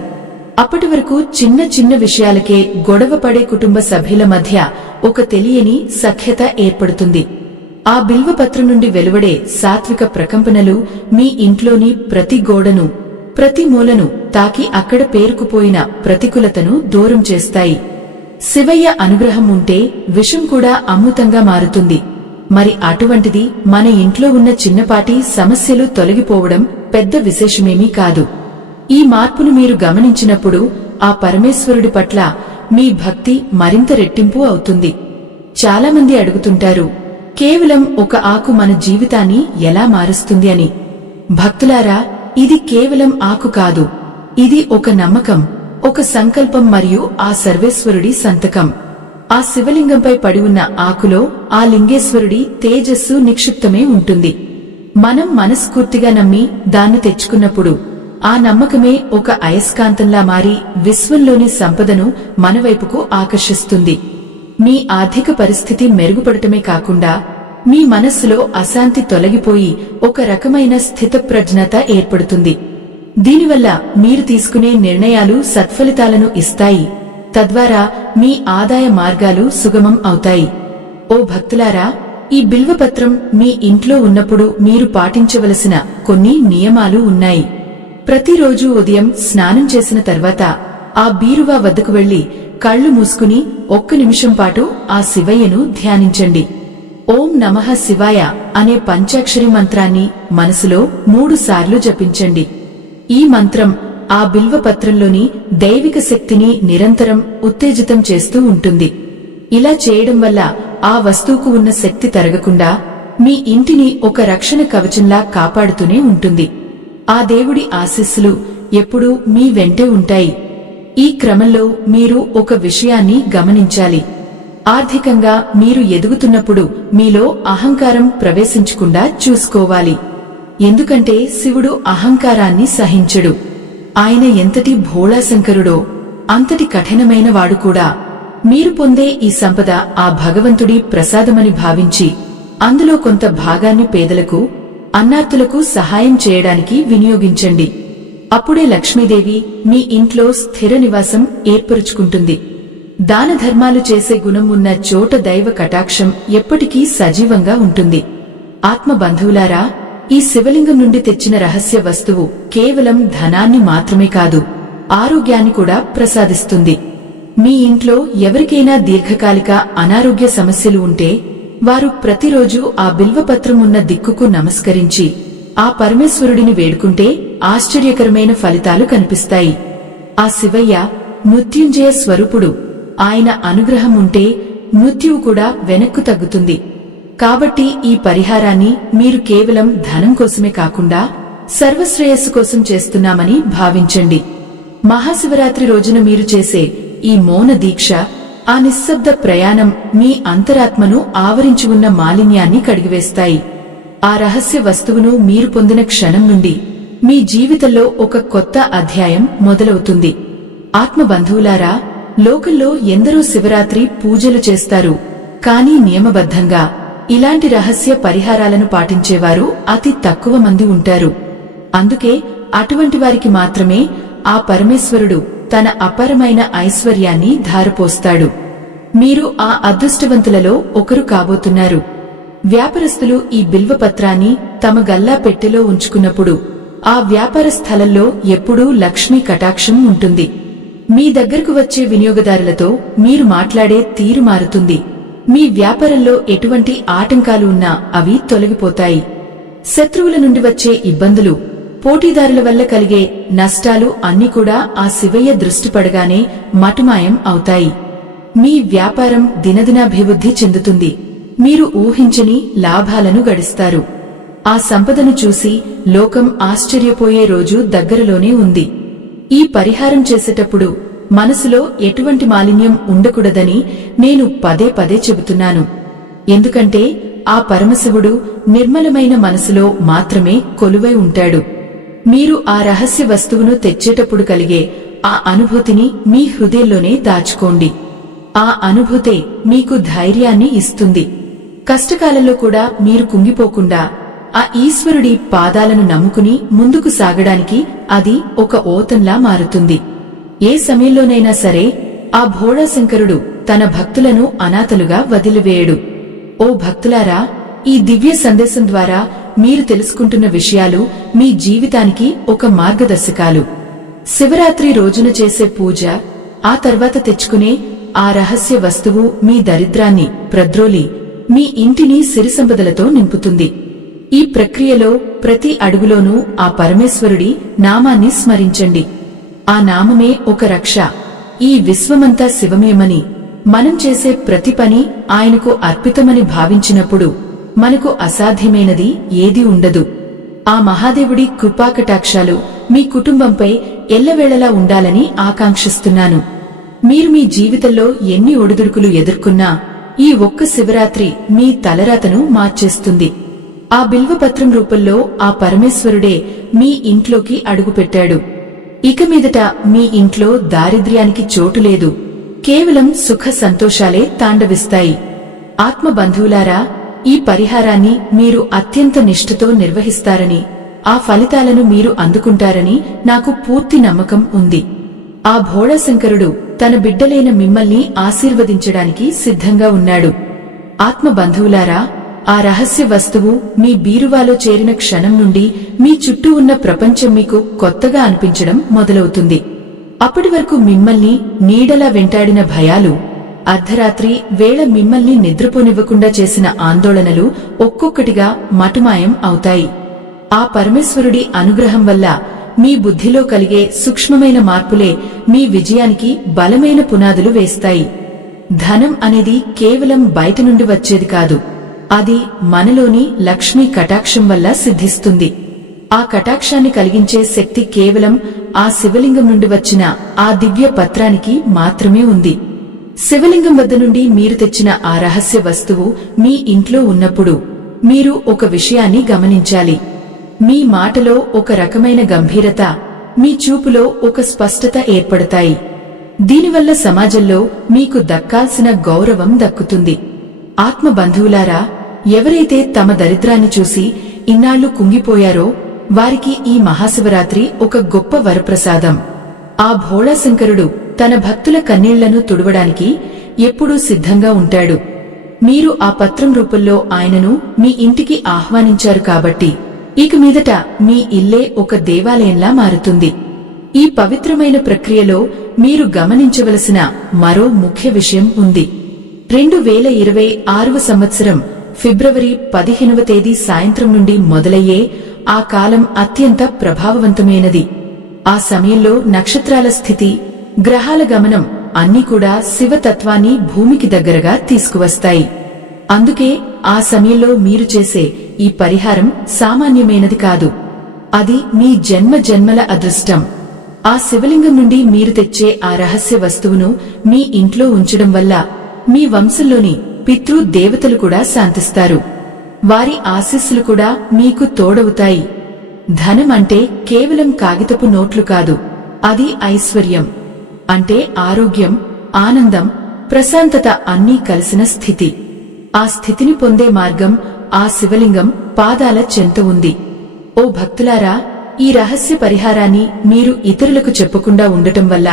అప్పటి వరకు చిన్న చిన్న విషయాలకే గొడవ పడే కుటుంబ సభ్యుల మధ్య ఒక తెలియని సఖ్యత ఏర్పడుతుంది. ఆ బిల్వపత్రం నుండి వెలువడే సాత్విక ప్రకంపనలు మీ ఇంట్లోని ప్రతి గోడను, ప్రతి మూలను తాకి అక్కడ పేరుకుపోయిన ప్రతికూలతను దూరం చేస్తాయి. శివయ్య అనుగ్రహం ఉంటే విషం కూడా అమృతంగా మారుతుంది. మరి అటువంటిది మన ఇంట్లో ఉన్న చిన్నపాటి సమస్యలు తొలగిపోవడం పెద్ద విశేషమేమీ కాదు. ఈ మార్పును మీరు గమనించినప్పుడు ఆ పరమేశ్వరుడి పట్ల మీ భక్తి మరింత రెట్టింపు అవుతుంది. చాలామంది అడుగుతుంటారు, కేవలం ఒక ఆకు మన జీవితాన్ని ఎలా మారుస్తుంది అని. భక్తులారా, ఇది కేవలం ఆకు కాదు, ఇది ఒక నమ్మకం, ఒక సంకల్పం మరియు ఆ సర్వేశ్వరుడి సంతకం. ఆ శివలింగంపై పడి ఉన్న ఆకులో ఆ లింగేశ్వరుడి తేజస్సు నిక్షిప్తమే ఉంటుంది. మనం మనస్ఫూర్తిగా నమ్మి దాన్ని తెచ్చుకున్నప్పుడు ఆ నమ్మకమే ఒక అయస్కాంతంలా మారి విశ్వంలోని సంపదను మనవైపుకు ఆకర్షిస్తుంది. మీ ఆర్థిక పరిస్థితి మెరుగుపడటమే కాకుండా మీ మనస్సులో అశాంతి తొలగిపోయి ఒక రకమైన స్థితప్రజ్ఞత ఏర్పడుతుంది. దీనివల్ల మీరు తీసుకునే నిర్ణయాలు సత్ఫలితాలను ఇస్తాయి. తద్వారా మీ ఆదాయ మార్గాలు సుగమం అవుతాయి. ఓ భక్తులారా, ఈ బిల్వపత్రం మీ ఇంట్లో ఉన్నప్పుడు మీరు పాటించవలసిన కొన్ని నియమాలు ఉన్నాయి. ప్రతిరోజు ఉదయం స్నానం చేసిన తర్వాత ఆ బీరువా వద్దకు వెళ్లి కళ్లు మూసుకుని 1 నిమిషం పాటు ఆ శివయ్యను ధ్యానించండి. ఓం నమః శివాయ అనే పంచాక్షరి మంత్రాన్ని మనసులో 3 సార్లు జపించండి. ఈ మంత్రం ఆ బిల్వపత్రంలోని దైవిక శక్తిని నిరంతరం ఉత్తేజితం చేస్తూ ఉంటుంది. ఇలా చేయడం వల్ల ఆ వస్తువుకు ఉన్న శక్తి తరగకుండా మీ ఇంటిని ఒక రక్షణ కవచంలా కాపాడుతూనే ఉంటుంది. ఆ దేవుడి ఆశీస్సులు ఎప్పుడూ మీ వెంటే ఉంటాయి. ఈ క్రమంలో మీరు ఒక విషయాన్ని గమనించాలి. ఆర్థికంగా మీరు ఎదుగుతున్నప్పుడు మీలో అహంకారం ప్రవేశించకుండా చూసుకోవాలి. ఎందుకంటే శివుడు అహంకారాన్ని సహించడు. ఆయన ఎంతటి భోళాశంకరుడో అంతటి కఠినమైన వాడు కూడా. మీరు పొందే ఈ సంపద ఆ భగవంతుడి ప్రసాదమని భావించి అందులో కొంత భాగాన్ని పేదలకు, అన్నార్తులకు సహాయం చేయడానికి వినియోగించండి. అప్పుడే లక్ష్మీదేవి మీ ఇంట్లో స్థిర నివాసం ఏర్పరుచుకుంటుంది. దాన ధర్మాలు చేసే గుణం ఉన్న చోట దైవ కటాక్షం ఎప్పటికీ సజీవంగా ఉంటుంది. ఆత్మబంధువులారా, ఈ శివలింగం నుండి తెచ్చిన రహస్య వస్తువు కేవలం ధనాన్ని మాత్రమే కాదు, ఆరోగ్యాన్ని కూడా ప్రసాదిస్తుంది. మీ ఇంట్లో ఎవరికైనా దీర్ఘకాలిక అనారోగ్య సమస్యలు ఉంటే వారు ప్రతిరోజు ఆ బిల్వపత్రం ఉన్న దిక్కుకు నమస్కరించి ఆ పరమేశ్వరుడిని వేడుకుంటే ఆశ్చర్యకరమైన ఫలితాలు కనిపిస్తాయి. ఆ శివయ్య మృత్యుంజయ స్వరూపుడు. ఆయన అనుగ్రహం ఉంటే మృత్యువు కూడా వెనక్కు తగ్గుతుంది. కాబట్టి ఈ పరిహారాన్ని మీరు కేవలం ధనం కోసమే కాకుండా సర్వశ్రేయస్సు కోసం చేస్తున్నామని భావించండి. మహాశివరాత్రి రోజున మీరు చేసే ఈ మౌన దీక్ష, ఆ నిశ్శబ్ద ప్రయాణం మీ అంతరాత్మను ఆవరించి ఉన్న మాలిన్యాన్ని కడిగివేస్తాయి. ఆ రహస్య వస్తువును మీరు పొందిన క్షణం నుండి మీ జీవితంలో ఒక కొత్త అధ్యాయం మొదలవుతుంది. ఆత్మబంధువులారా, లోకంలో ఎందరో శివరాత్రి పూజలు చేస్తారు. కానీ నియమబద్ధంగా ఇలాంటి రహస్య పరిహారాలను పాటించేవారు అతి తక్కువ మంది ఉంటారు. అందుకే అటువంటి వారికి మాత్రమే ఆ పరమేశ్వరుడు తన అపారమైన ఐశ్వర్యాన్ని ధారపోస్తాడు. మీరు ఆ అదృష్టవంతులలో ఒకరు కాబోతున్నారు. వ్యాపారస్తులు ఈ బిల్వపత్రాన్ని తమ గల్లా పెట్టెలో ఉంచుకున్నప్పుడు ఆ వ్యాపార స్థలంలో ఎప్పుడూ లక్ష్మీ కటాక్షం ఉంటుంది. మీ దగ్గరకు వచ్చే వినియోగదారులతో మీరు మాట్లాడే తీరు మారుతుంది. మీ వ్యాపారంలో ఎటువంటి ఆటంకాలు ఉన్నా అవి తొలగిపోతాయి. శత్రువుల నుండి వచ్చే ఇబ్బందులు, పోటీదారుల వల్ల కలిగే నష్టాలు అన్నీ కూడా ఆ శివయ్య దృష్టి పడగానే మటుమాయం అవుతాయి. మీ వ్యాపారం దినదినాభివృద్ధి చెందుతుంది. మీరు ఊహించని లాభాలను గడిస్తారు. ఆ సంపదను చూసి లోకం ఆశ్చర్యపోయే రోజు దగ్గరలోనే ఉంది. ఈ పరిహారం చేసేటప్పుడు మనసులో ఎటువంటి మాలిన్యం ఉండకూడదని నేను పదే పదే చెబుతున్నాను. ఎందుకంటే ఆ పరమశివుడు నిర్మలమైన మనసులో మాత్రమే కొలువై ఉంటాడు. మీరు ఆ రహస్య వస్తువును తెచ్చేటప్పుడు కలిగే ఆ అనుభూతిని మీ హృదయంలోనే దాచుకోండి. ఆ అనుభూతే మీకు ధైర్యాన్ని ఇస్తుంది. కష్టకాలంలో కూడా మీరు కుంగిపోకుండా ఆ ఈశ్వరుడి పాదాలను నమ్ముకుని ముందుకు సాగడానికి అది ఒక ఓతంలా మారుతుంది. ఏ సమయంలోనైనా సరే ఆ భోళాశంకరుడు తన భక్తులను అనాథలుగా వదిలివేయడు. ఓ భక్తులారా, ఈ దివ్య సందేశం ద్వారా మీరు తెలుసుకుంటున్న విషయాలు మీ జీవితానికి ఒక మార్గదర్శకాలు. శివరాత్రి రోజున చేసే పూజ, ఆ తర్వాత తెచ్చుకునే ఆ రహస్య వస్తువు మీ దరిద్రాన్ని ప్రద్రోలి మీ ఇంటిని సిరిసంపదలతో నింపుతుంది. ఈ ప్రక్రియలో ప్రతి అడుగులోనూ ఆ పరమేశ్వరుడి నామాన్ని స్మరించండి. ఆ నామమే ఒక రక్ష. ఈ విశ్వమంతా శివమేమని, మనం చేసే ప్రతి పని ఆయనకు అర్పితమని భావించినప్పుడు మనకు అసాధ్యమైనది ఏదీ ఉండదు. ఆ మహాదేవుడి కృపాకటాక్షాలు మీ కుటుంబంపై ఎల్లవేళలా ఉండాలని ఆకాంక్షిస్తున్నాను. మీరు మీ జీవితంలో ఎన్ని ఒడిదుడుకులు ఎదుర్కొన్నా ఈ ఒక్క శివరాత్రి మీ తలరాతను మార్చేస్తుంది. ఆ బిల్వపత్రం రూపంలో ఆ పరమేశ్వరుడే మీ ఇంట్లోకి అడుగుపెట్టాడు. ఇక మీదట మీ ఇంట్లో దారిద్ర్యానికి చోటు లేదు. కేవలం సుఖ సంతోషాలే తాండవిస్తాయి. ఆత్మబంధువులారా, ఈ పరిహారాన్ని మీరు అత్యంత నిష్ఠతో నిర్వహిస్తారని, ఆ ఫలితాలను మీరు అందుకుంటారని నాకు పూర్తి నమ్మకం ఉంది. ఆ భోళాశంకరుడు తన బిడ్డలైన మిమ్మల్ని ఆశీర్వదించడానికి సిద్ధంగా ఉన్నాడు. ఆత్మబంధువులారా, ఆ రహస్య వస్తువు మీ బీరువాలో చేరిన క్షణం నుండి మీ చుట్టూ ఉన్న ప్రపంచం మీకు కొత్తగా అనిపించడం మొదలవుతుంది. అప్పటి వరకు మిమ్మల్ని నీడలా వెంటాడిన భయాలు, అర్ధరాత్రి వేళ మిమ్మల్ని నిద్రపోనివ్వకుండా చేసిన ఆందోళనలు ఒక్కొక్కటిగా మటుమాయం అవుతాయి. ఆ పరమేశ్వరుడి అనుగ్రహం వల్ల మీ బుద్ధిలో కలిగే సూక్ష్మమైన మార్పులే మీ విజయానికి బలమైన పునాదులు వేస్తాయి. ధనం అనేది కేవలం బయట నుండి వచ్చేది కాదు. అది మనలోని లక్ష్మీ కటాక్షం వల్ల సిద్ధిస్తుంది. ఆ కటాక్షాన్ని కలిగించే శక్తి కేవలం ఆ శివలింగం నుండి వచ్చిన ఆ దివ్య పత్రానికి మాత్రమే ఉంది. శివలింగం వద్ద నుండి మీరు తెచ్చిన ఆ రహస్య వస్తువు మీ ఇంట్లో ఉన్నప్పుడు మీరు ఒక విషయాన్ని గమనించాలి. మీ మాటలో ఒక రకమైన గంభీరత, మీ చూపులో ఒక స్పష్టత ఏర్పడతాయి. దీనివల్ల సమాజంలో మీకు దక్కాల్సిన గౌరవం దక్కుతుంది. ఆత్మబంధువులారా, ఎవరైతే తమ దరిద్రాన్ని చూసి ఇన్నాళ్లు కుంగిపోయారో వారికి ఈ మహాశివరాత్రి ఒక గొప్ప వరప్రసాదం. ఆ భోళాశంకరుడు తన భక్తుల కన్నీళ్లను తుడవడానికి ఎప్పుడూ సిద్ధంగా ఉంటాడు. మీరు ఆ పత్రం రూపంలో ఆయనను మీ ఇంటికి ఆహ్వానించారు కాబట్టి ఇక మీదట మీ ఇల్లే ఒక దేవాలయంలా మారుతుంది. ఈ పవిత్రమైన ప్రక్రియలో మీరు గమనించవలసిన మరో ముఖ్య విషయం ఉంది. 2026వ సంవత్సరం ఫిబ్రవరి 15వ తేదీ సాయంత్రం నుండి మొదలయ్యే ఆ కాలం అత్యంత ప్రభావవంతమైనది. ఆ సమయంలో నక్షత్రాల స్థితి, గ్రహాల గమనం అన్నీ కూడా శివతత్వాన్ని భూమికి దగ్గరగా తీసుకువస్తాయి. అందుకే ఆ సమయంలో మీరు చేసే ఈ పరిహారం సామాన్యమైనది కాదు. అది మీ జన్మ జన్మల అదృష్టం. ఆ శివలింగం నుండి మీరు తెచ్చే ఆ రహస్య వస్తువును మీ ఇంట్లో ఉంచడం వల్ల మీ వంశంలోని పితృ దేవతలు కూడా శాంతిస్తారు. వారి ఆశీస్సులు కూడా మీకు తోడవుతాయి. ధనం అంటే కేవలం కాగితపు నోట్లు కాదు. అది ఐశ్వర్యం. అంటే ఆరోగ్యం, ఆనందం, ప్రశాంతత అన్నీ కలిసిన స్థితి. ఆ స్థితిని పొందే మార్గం ఆ శివలింగం పాదాల చెంత ఉంది. ఓ భక్తులారా, ఈ రహస్య పరిహారాన్ని మీరు ఇతరులకు చెప్పకుండా ఉండటం వల్ల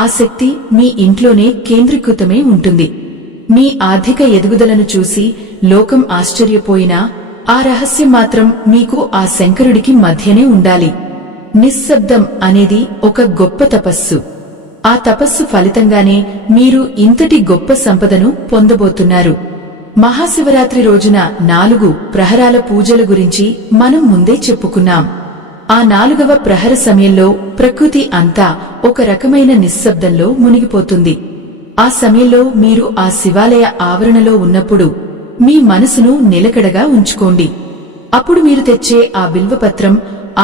ఆ శక్తి మీ ఇంట్లోనే కేంద్రీకృతమై ఉంటుంది. మీ ఆర్థిక ఎదుగుదలను చూసి లోకం ఆశ్చర్యపోయినా ఆ రహస్యం మాత్రం మీకు ఆ శంకరుడికి మధ్యనే ఉండాలి. నిశ్శబ్దం అనేది ఒక గొప్ప తపస్సు. ఆ తపస్సు ఫలితంగానే మీరు ఇంతటి గొప్ప సంపదను పొందబోతున్నారు. మహాశివరాత్రి రోజున 4 ప్రహరాల పూజల గురించి మనం ముందే చెప్పుకున్నాం. ఆ 4వ ప్రహర సమయంలో ప్రకృతి అంతా ఒక రకమైన నిశ్శబ్దంలో మునిగిపోతుంది. ఆ సమయంలో మీరు ఆ శివాలయ ఆవరణలో ఉన్నప్పుడు మీ మనసును నిలకడగా ఉంచుకోండి. అప్పుడు మీరు తెచ్చే ఆ బిల్వపత్రం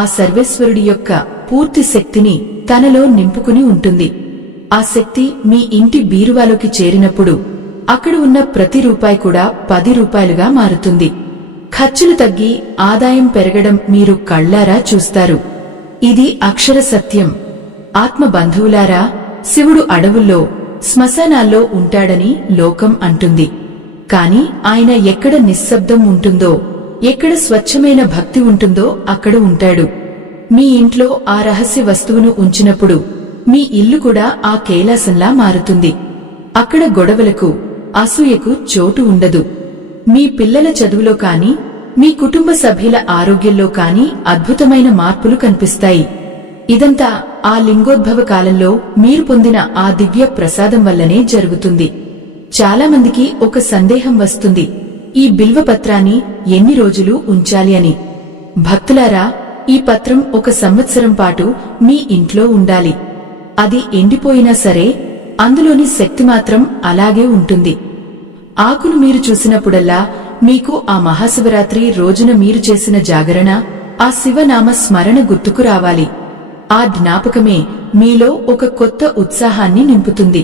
ఆ సర్వేశ్వరుడి యొక్క పూర్తి శక్తిని తనలో నింపుకుని ఉంటుంది. ఆ శక్తి మీ ఇంటి బీరువాలోకి చేరినప్పుడు అక్కడ ఉన్న ప్రతి రూపాయి కూడా 10 రూపాయలుగా మారుతుంది. ఖర్చులు తగ్గి ఆదాయం పెరగడం మీరు కళ్లారా చూస్తారు. ఇది అక్షర సత్యం. ఆత్మ బంధువులారా, శివుడు అడవుల్లో, శ్మశానాల్లో ఉంటాడని లోకం అంటుంది. కాని ఆయన ఎక్కడ నిశ్శబ్దం ఉంటుందో, ఎక్కడ స్వచ్ఛమైన భక్తి ఉంటుందో అక్కడ ఉంటాడు. మీ ఇంట్లో ఆ రహస్య వస్తువును ఉంచినప్పుడు మీ ఇల్లు కూడా ఆ కైలాసంలా మారుతుంది. అక్కడ గొడవలకు, అసూయకు చోటు ఉండదు. మీ పిల్లల చదువులో కాని, మీ కుటుంబ సభ్యుల ఆరోగ్యంలో కాని అద్భుతమైన మార్పులు కనిపిస్తాయి. ఇదంతా ఆ లింగోద్భవ కాలంలో మీరు పొందిన ఆ దివ్య ప్రసాదం వల్లనే జరుగుతుంది. చాలామందికి ఒక సందేహం వస్తుంది, ఈ బిల్వపత్రాన్ని ఎన్ని రోజులు ఉంచాలి అని. భక్తులారా, ఈ పత్రం 1 సంవత్సరం పాటు మీ ఇంట్లో ఉండాలి. అది ఎండిపోయినా సరే అందులోని శక్తి మాత్రం అలాగే ఉంటుంది. ఆకును మీరు చూసినప్పుడల్లా మీకు ఆ మహాశివరాత్రి రోజున మీరు చేసిన జాగరణ, ఆ శివనామ స్మరణ గుర్తుకు రావాలి. ఆ జ్ఞాపకమే మీలో ఒక కొత్త ఉత్సాహాన్ని నింపుతుంది.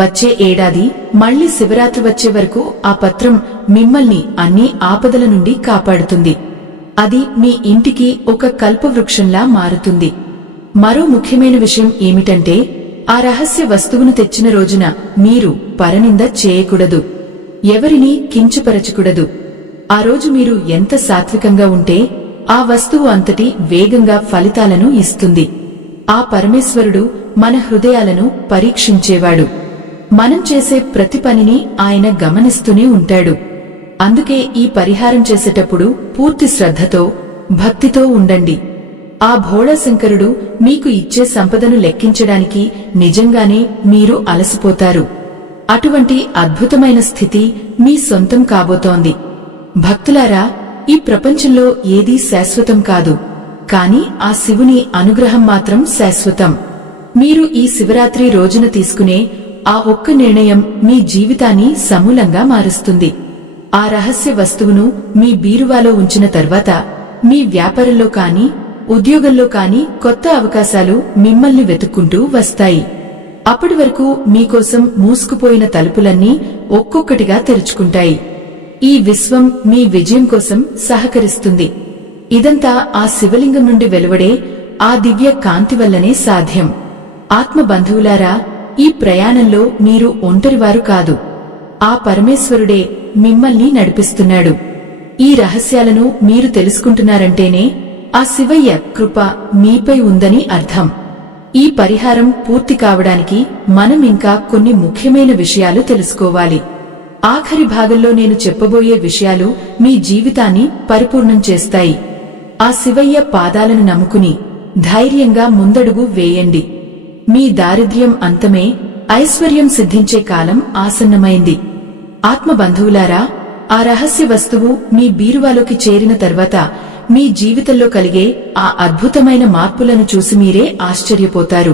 వచ్చే ఏడాది మళ్లీ శివరాత్రి వచ్చే వరకు ఆ పత్రం మిమ్మల్ని అన్ని ఆపదల నుండి కాపాడుతుంది. అది మీ ఇంటికి ఒక కల్పవృక్షంలా మారుతుంది. మరో ముఖ్యమైన విషయం ఏమిటంటే, ఆ రహస్య వస్తువును తెచ్చిన రోజున మీరు పరనింద చేయకూడదు, ఎవరినీ కించపరచకూడదు. ఆ రోజు మీరు ఎంత సాత్వికంగా ఉంటే ఆ వస్తువు అంతటి వేగంగా ఫలితాలను ఇస్తుంది. ఆ పరమేశ్వరుడు మన హృదయాలను పరీక్షించేవాడు. మనం చేసే ప్రతి పనిని ఆయన గమనిస్తూనే ఉంటాడు. అందుకే ఈ పరిహారం చేసేటప్పుడు పూర్తి శ్రద్ధతో, భక్తితో ఉండండి. ఆ భోళాశంకరుడు మీకు ఇచ్చే సంపదను లెక్కించడానికి నిజంగానే మీరు అలసిపోతారు. అటువంటి అద్భుతమైన స్థితి మీ సొంతం కాబోతోంది. భక్తులారా, ఈ ప్రపంచంలో ఏదీ శాశ్వతం కాదు, కాని ఆ శివుని అనుగ్రహం మాత్రం శాశ్వతం. మీరు ఈ శివరాత్రి రోజున తీసుకునే ఆ ఒక్క నిర్ణయం మీ జీవితాన్ని సమూలంగా మారుస్తుంది. ఆ రహస్య వస్తువును మీ బీరువాలో ఉంచిన తర్వాత మీ వ్యాపారంలో కాని, ఉద్యోగంలో కాని కొత్త అవకాశాలు మిమ్మల్ని వెతుక్కుంటూ వస్తాయి. అప్పటి వరకు మీకోసం మూసుకుపోయిన తలుపులన్నీ ఒక్కొక్కటిగా తెరుచుకుంటాయి. ఈ విశ్వం మీ విజయం కోసం సహకరిస్తుంది. ఇదంతా ఆ శివలింగం నుండి వెలువడే ఆ దివ్య కాంతి వల్లనే సాధ్యం. ఆత్మ బంధువులారా, ఈ ప్రయాణంలో మీరు ఒంటరివారు కాదు. ఆ పరమేశ్వరుడే మిమ్మల్ని నడిపిస్తున్నాడు. ఈ రహస్యాలను మీరు తెలుసుకుంటున్నారంటేనే ఆ శివయ్య కృప మీపై ఉందని అర్థం. ఈ పరిహారం పూర్తి కావడానికి మనం ఇంకా కొన్ని ముఖ్యమైన విషయాలు తెలుసుకోవాలి. ఆఖరి భాగంలో నేను చెప్పబోయే విషయాలు మీ జీవితాన్ని పరిపూర్ణం చేస్తాయి. ఆ శివయ్య పాదాలను నమ్ముకుని ధైర్యంగా ముందడుగు వేయండి. మీ దారిద్ర్యం అంతమే, ఐశ్వర్యం సిద్ధించే కాలం ఆసన్నమైంది. ఆత్మ బంధువులారా, ఆ రహస్య వస్తువు మీ బీరువాలోకి చేరిన తర్వాత మీ జీవితంలో కలిగే ఆ అద్భుతమైన మార్పులను చూసి మీరే ఆశ్చర్యపోతారు.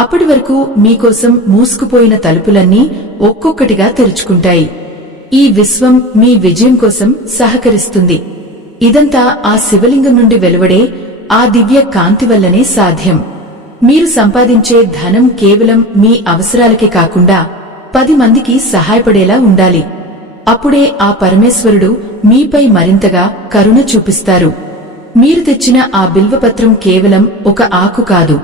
అప్పటి వరకు మీకోసం మూసుకుపోయిన తలుపులన్నీ ఒక్కొక్కటిగా తెరుచుకుంటాయి. ఈ విశ్వం మీ విజయం కోసం సహకరిస్తుంది. ఇదంతా ఆ శివలింగం నుండి వెలువడే ఆ దివ్య కాంతి వల్లనే సాధ్యం. మీరు సంపాదించే ధనం కేవలం మీ అవసరాలకే కాకుండా 10 మందికి సహాయపడేలా ఉండాలి. అప్పుడే ఆ పరమేశ్వరుడు మీపై మరింతగా కరుణ చూపిస్తారు. మీరు తెచ్చిన ఆ బిల్వపత్రం కేవలం ఒక ఆకు కాదు,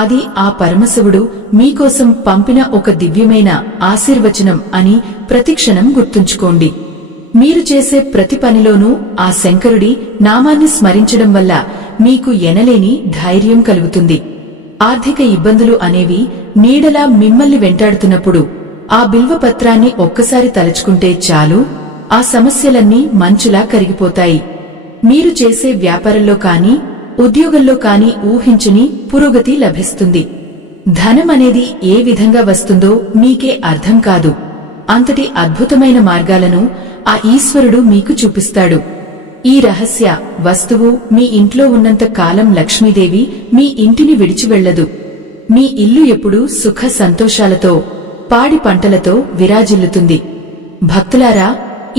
అది ఆ పరమశివుడు మీకోసం పంపిన ఒక దివ్యమైన ఆశీర్వచనం అని ప్రతిక్షణం గుర్తుంచుకోండి. మీరు చేసే ప్రతి పనిలోనూ ఆ శంకరుడి నామాన్ని స్మరించడం వల్ల మీకు ఎనలేని ధైర్యం కలుగుతుంది. ఆర్థిక ఇబ్బందులు అనేవి నీడలా మిమ్మల్ని వెంటాడుతున్నప్పుడు ఆ బిల్వపత్రాన్ని ఒక్కసారి తలుచుకుంటే చాలు, ఆ సమస్యలన్నీ మంచులా కరిగిపోతాయి. మీరు చేసే వ్యాపారంలో కాని, ఉద్యోగంలో కాని ఊహించని పురోగతి లభిస్తుంది. ధనం అనేది ఏ విధంగా వస్తుందో మీకే అర్థం కాదు. అంతటి అద్భుతమైన మార్గాలను ఆ ఈశ్వరుడు మీకు చూపిస్తాడు. ఈ రహస్య వస్తువు మీ ఇంట్లో ఉన్నంత కాలం లక్ష్మీదేవి మీ ఇంటిని విడిచి వెళ్లదు. మీ ఇల్లు ఎప్పుడూ సుఖ సంతోషాలతో, పాడి పంటలతో విరాజిల్లుతుంది. భక్తులారా,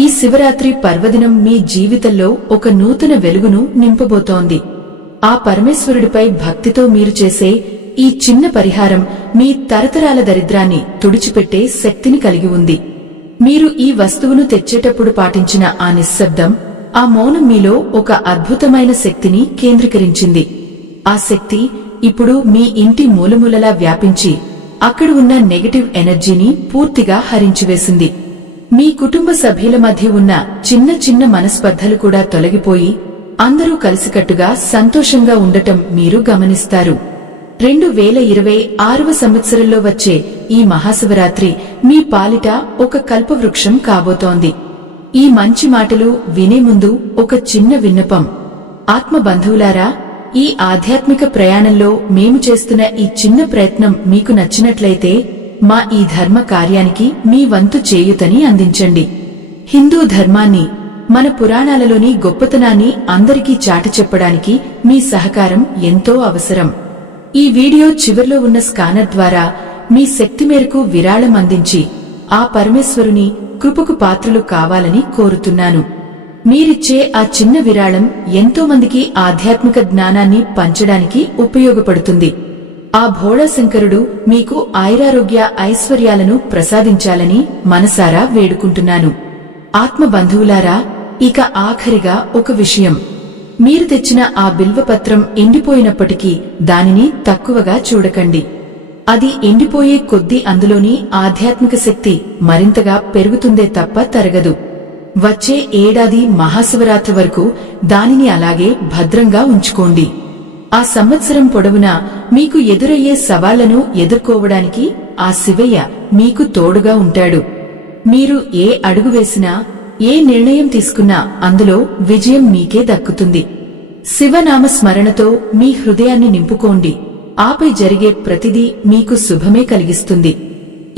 ఈ శివరాత్రి పర్వదినం మీ జీవితంలో ఒక నూతన వెలుగును నింపబోతోంది. ఆ పరమేశ్వరుడిపై భక్తితో మీరు చేసే ఈ చిన్న పరిహారం మీ తరతరాల దరిద్రాన్ని తుడిచిపెట్టే శక్తిని కలిగి ఉంది. మీరు ఈ వస్తువును తెచ్చేటప్పుడు పాటించిన ఆ నిశ్శబ్దం, ఆ మౌనం మీలో ఒక అద్భుతమైన శక్తిని కేంద్రీకరించింది. ఆ శక్తి ఇప్పుడు మీ ఇంటి మూలమూలలా వ్యాపించి అక్కడ ఉన్న నెగటివ్ ఎనర్జీని పూర్తిగా హరించివేసింది. మీ కుటుంబ సభ్యుల మధ్య ఉన్న చిన్న చిన్న మనస్పర్ధలు కూడా తొలగిపోయి అందరూ కలిసికట్టుగా సంతోషంగా ఉండటం మీరు గమనిస్తారు. 2026వ సంవత్సరంలో వచ్చే ఈ మహాశివరాత్రి మీ పాలిట ఒక కల్పవృక్షం కాబోతోంది. ఈ మంచి మాటలు వినే ముందు ఒక చిన్న విన్నపం. ఆత్మబంధువులారా, ఈ ఆధ్యాత్మిక ప్రయాణంలో మేము చేస్తున్న ఈ చిన్న ప్రయత్నం మీకు నచ్చినట్లయితే మా ఈ ధర్మ కార్యానికి మీ వంతు చేయుతని అందించండి. హిందూ ధర్మాన్ని, మన పురాణాలలోని గొప్పతనాన్ని అందరికీ చాటి చెప్పడానికి మీ సహకారం ఎంతో అవసరం. ఈ వీడియో చివర్లో ఉన్న స్కానర్ ద్వారా మీ శక్తి మేరకు విరాళం అందించి ఆ పరమేశ్వరుని కృపకు పాత్రలు కావాలని కోరుతున్నాను. మీరిచ్చే ఆ చిన్న విరాళం ఎంతో మందికి ఆధ్యాత్మిక జ్ఞానాన్ని పంచడానికి ఉపయోగపడుతుంది. ఆ భోళాశంకరుడు మీకు ఆయురారోగ్య ఐశ్వర్యాలను ప్రసాదించాలని మనసారా వేడుకుంటున్నాను. ఆత్మబంధువులారా, ఇక ఆఖరిగా ఒక విషయం. మీరు తెచ్చిన ఆ బిల్వపత్రం ఎండిపోయినప్పటికీ దానిని తక్కువగా చూడకండి. అది ఎండిపోయే కొద్దీ అందులోని ఆధ్యాత్మిక శక్తి మరింతగా పెరుగుతుందే తప్ప తరగదు. వచ్చే ఏడాది మహాశివరాత్రి వరకు దానిని అలాగే భద్రంగా ఉంచుకోండి. ఆ సంవత్సరం పొడవునా మీకు ఎదురయ్యే సవాళ్లను ఎదుర్కోవడానికి ఆ శివయ్య మీకు తోడుగా ఉంటాడు. మీరు ఏ అడుగు వేసినా, ఏ నిర్ణయం తీసుకున్నా అందులో విజయం మీకే దక్కుతుంది. శివనామ స్మరణతో మీ హృదయాన్ని నింపుకోండి. ఆపై జరిగే ప్రతిదీ మీకు శుభమే కలిగిస్తుంది.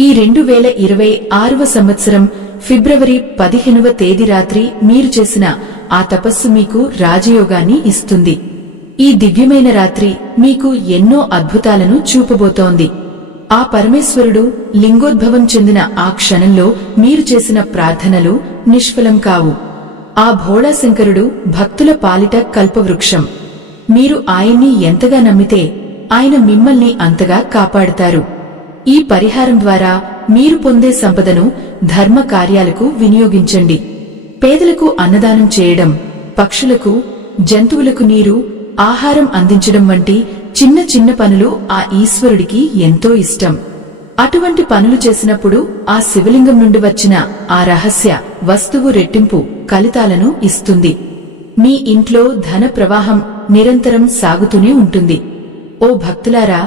ఈ 2026వ సంవత్సరం ఫిబ్రవరి 15వ తేదీ రాత్రి మీరు చేసిన ఆ తపస్సు మీకు రాజయోగాన్ని ఇస్తుంది. ఈ దివ్యమైన రాత్రి మీకు ఎన్నో అద్భుతాలను చూపబోతోంది. ఆ పరమేశ్వరుడు లింగోద్భవం చెందిన ఆ క్షణంలో మీరు చేసిన ప్రార్థనలు నిష్ఫలం కావు. ఆ భోళాశంకరుడు భక్తుల పాలిట కల్పవృక్షం. మీరు ఆయన్ని ఎంతగా నమ్మితే ఆయన మిమ్మల్ని అంతగా కాపాడుతారు. ఈ పరిహారం ద్వారా మీరు పొందే సంపదను ధర్మ కార్యాలకు వినియోగించండి. పేదలకు అన్నదానం చేయడం, పక్షులకు, జంతువులకు నీరు, ఆహారం అందించడం వంటి చిన్న చిన్న పనులు ఆ ఈశ్వరుడికి ఎంతో ఇష్టం. అటువంటి పనులు చేసినప్పుడు ఆ శివలింగం నుండి వచ్చిన ఆ రహస్య వస్తువు రెట్టింపు ఫలితాలను ఇస్తుంది. మీ ఇంట్లో ధన ప్రవాహం నిరంతరం సాగుతూనే ఉంటుంది. ఓ భక్తులారా,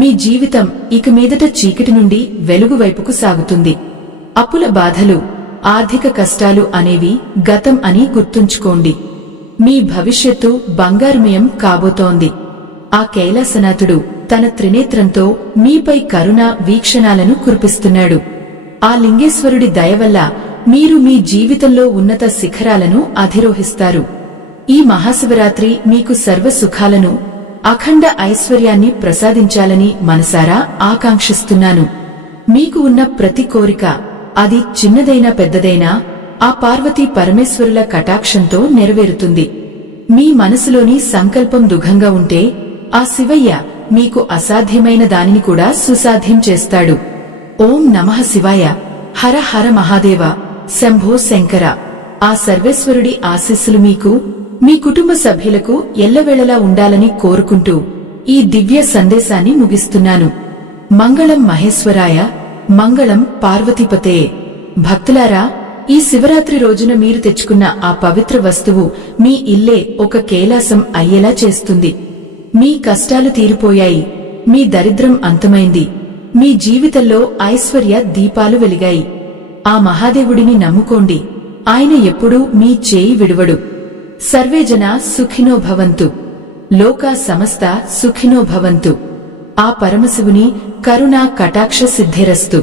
మీ జీవితం ఇక మీదట చీకటి నుండి వెలుగు వైపుకు సాగుతుంది. అప్పుల బాధలు, ఆర్థిక కష్టాలు అనేవి గతం అని గుర్తుంచుకోండి. మీ భవిష్యత్తు బంగారుమయం కాబోతోంది. ఆ కైలాసనాథుడు తన త్రినేత్రంతో మీపై కరుణ వీక్షణాలను కురిపిస్తున్నాడు. ఆ లింగేశ్వరుడి దయవల్ల మీరు మీ జీవితంలో ఉన్నత శిఖరాలను అధిరోహిస్తారు. ఈ మహాశివరాత్రి మీకు సర్వ సుఖాలను, అఖండ ఐశ్వర్యాన్ని ప్రసాదించాలని మనసారా ఆకాంక్షిస్తున్నాను. మీకు ఉన్న ప్రతి కోరిక, అది చిన్నదైనా పెద్దదైనా, ఆ పార్వతీ పరమేశ్వరుల కటాక్షంతో నెరవేరుతుంది. మీ మనసులోని సంకల్పం దృఢంగా ఉంటే ఆ శివయ్య మీకు అసాధ్యమైన దానిని కూడా సుసాధ్యం చేస్తాడు. ఓం నమః శివాయ. హర హర మహాదేవ. శంభో శంకర. ఆ సర్వేశ్వరుడి ఆశీస్సులు మీకు, మీ కుటుంబ సభ్యులకు ఎల్లవేళలా ఉండాలని కోరుకుంటూ ఈ దివ్య సందేశాన్ని ముగిస్తున్నాను. మంగళం మహేశ్వరాయ, మంగళం పార్వతీపతే. భక్తులారా, ఈ శివరాత్రి రోజున మీరు తెచ్చుకున్న ఆ పవిత్ర వస్తువు మీ ఇల్లే ఒక కైలాసం అయ్యేలా చేస్తుంది. మీ కష్టాలు తీరిపోయాయి, మీ దరిద్రం అంతమైంది, మీ జీవితంలో ఐశ్వర్య దీపాలు వెలిగాయి. ఆ మహాదేవుడిని నమ్ముకోండి. ఆయన ఎప్పుడూ మీ చేయి విడువడు. సర్వేజన సుఖినో భవంతు. లోకా సమస్త సుఖినో భవంతు. ఆ పరమశివుని కరుణా కటాక్ష సిద్ధిరస్తు.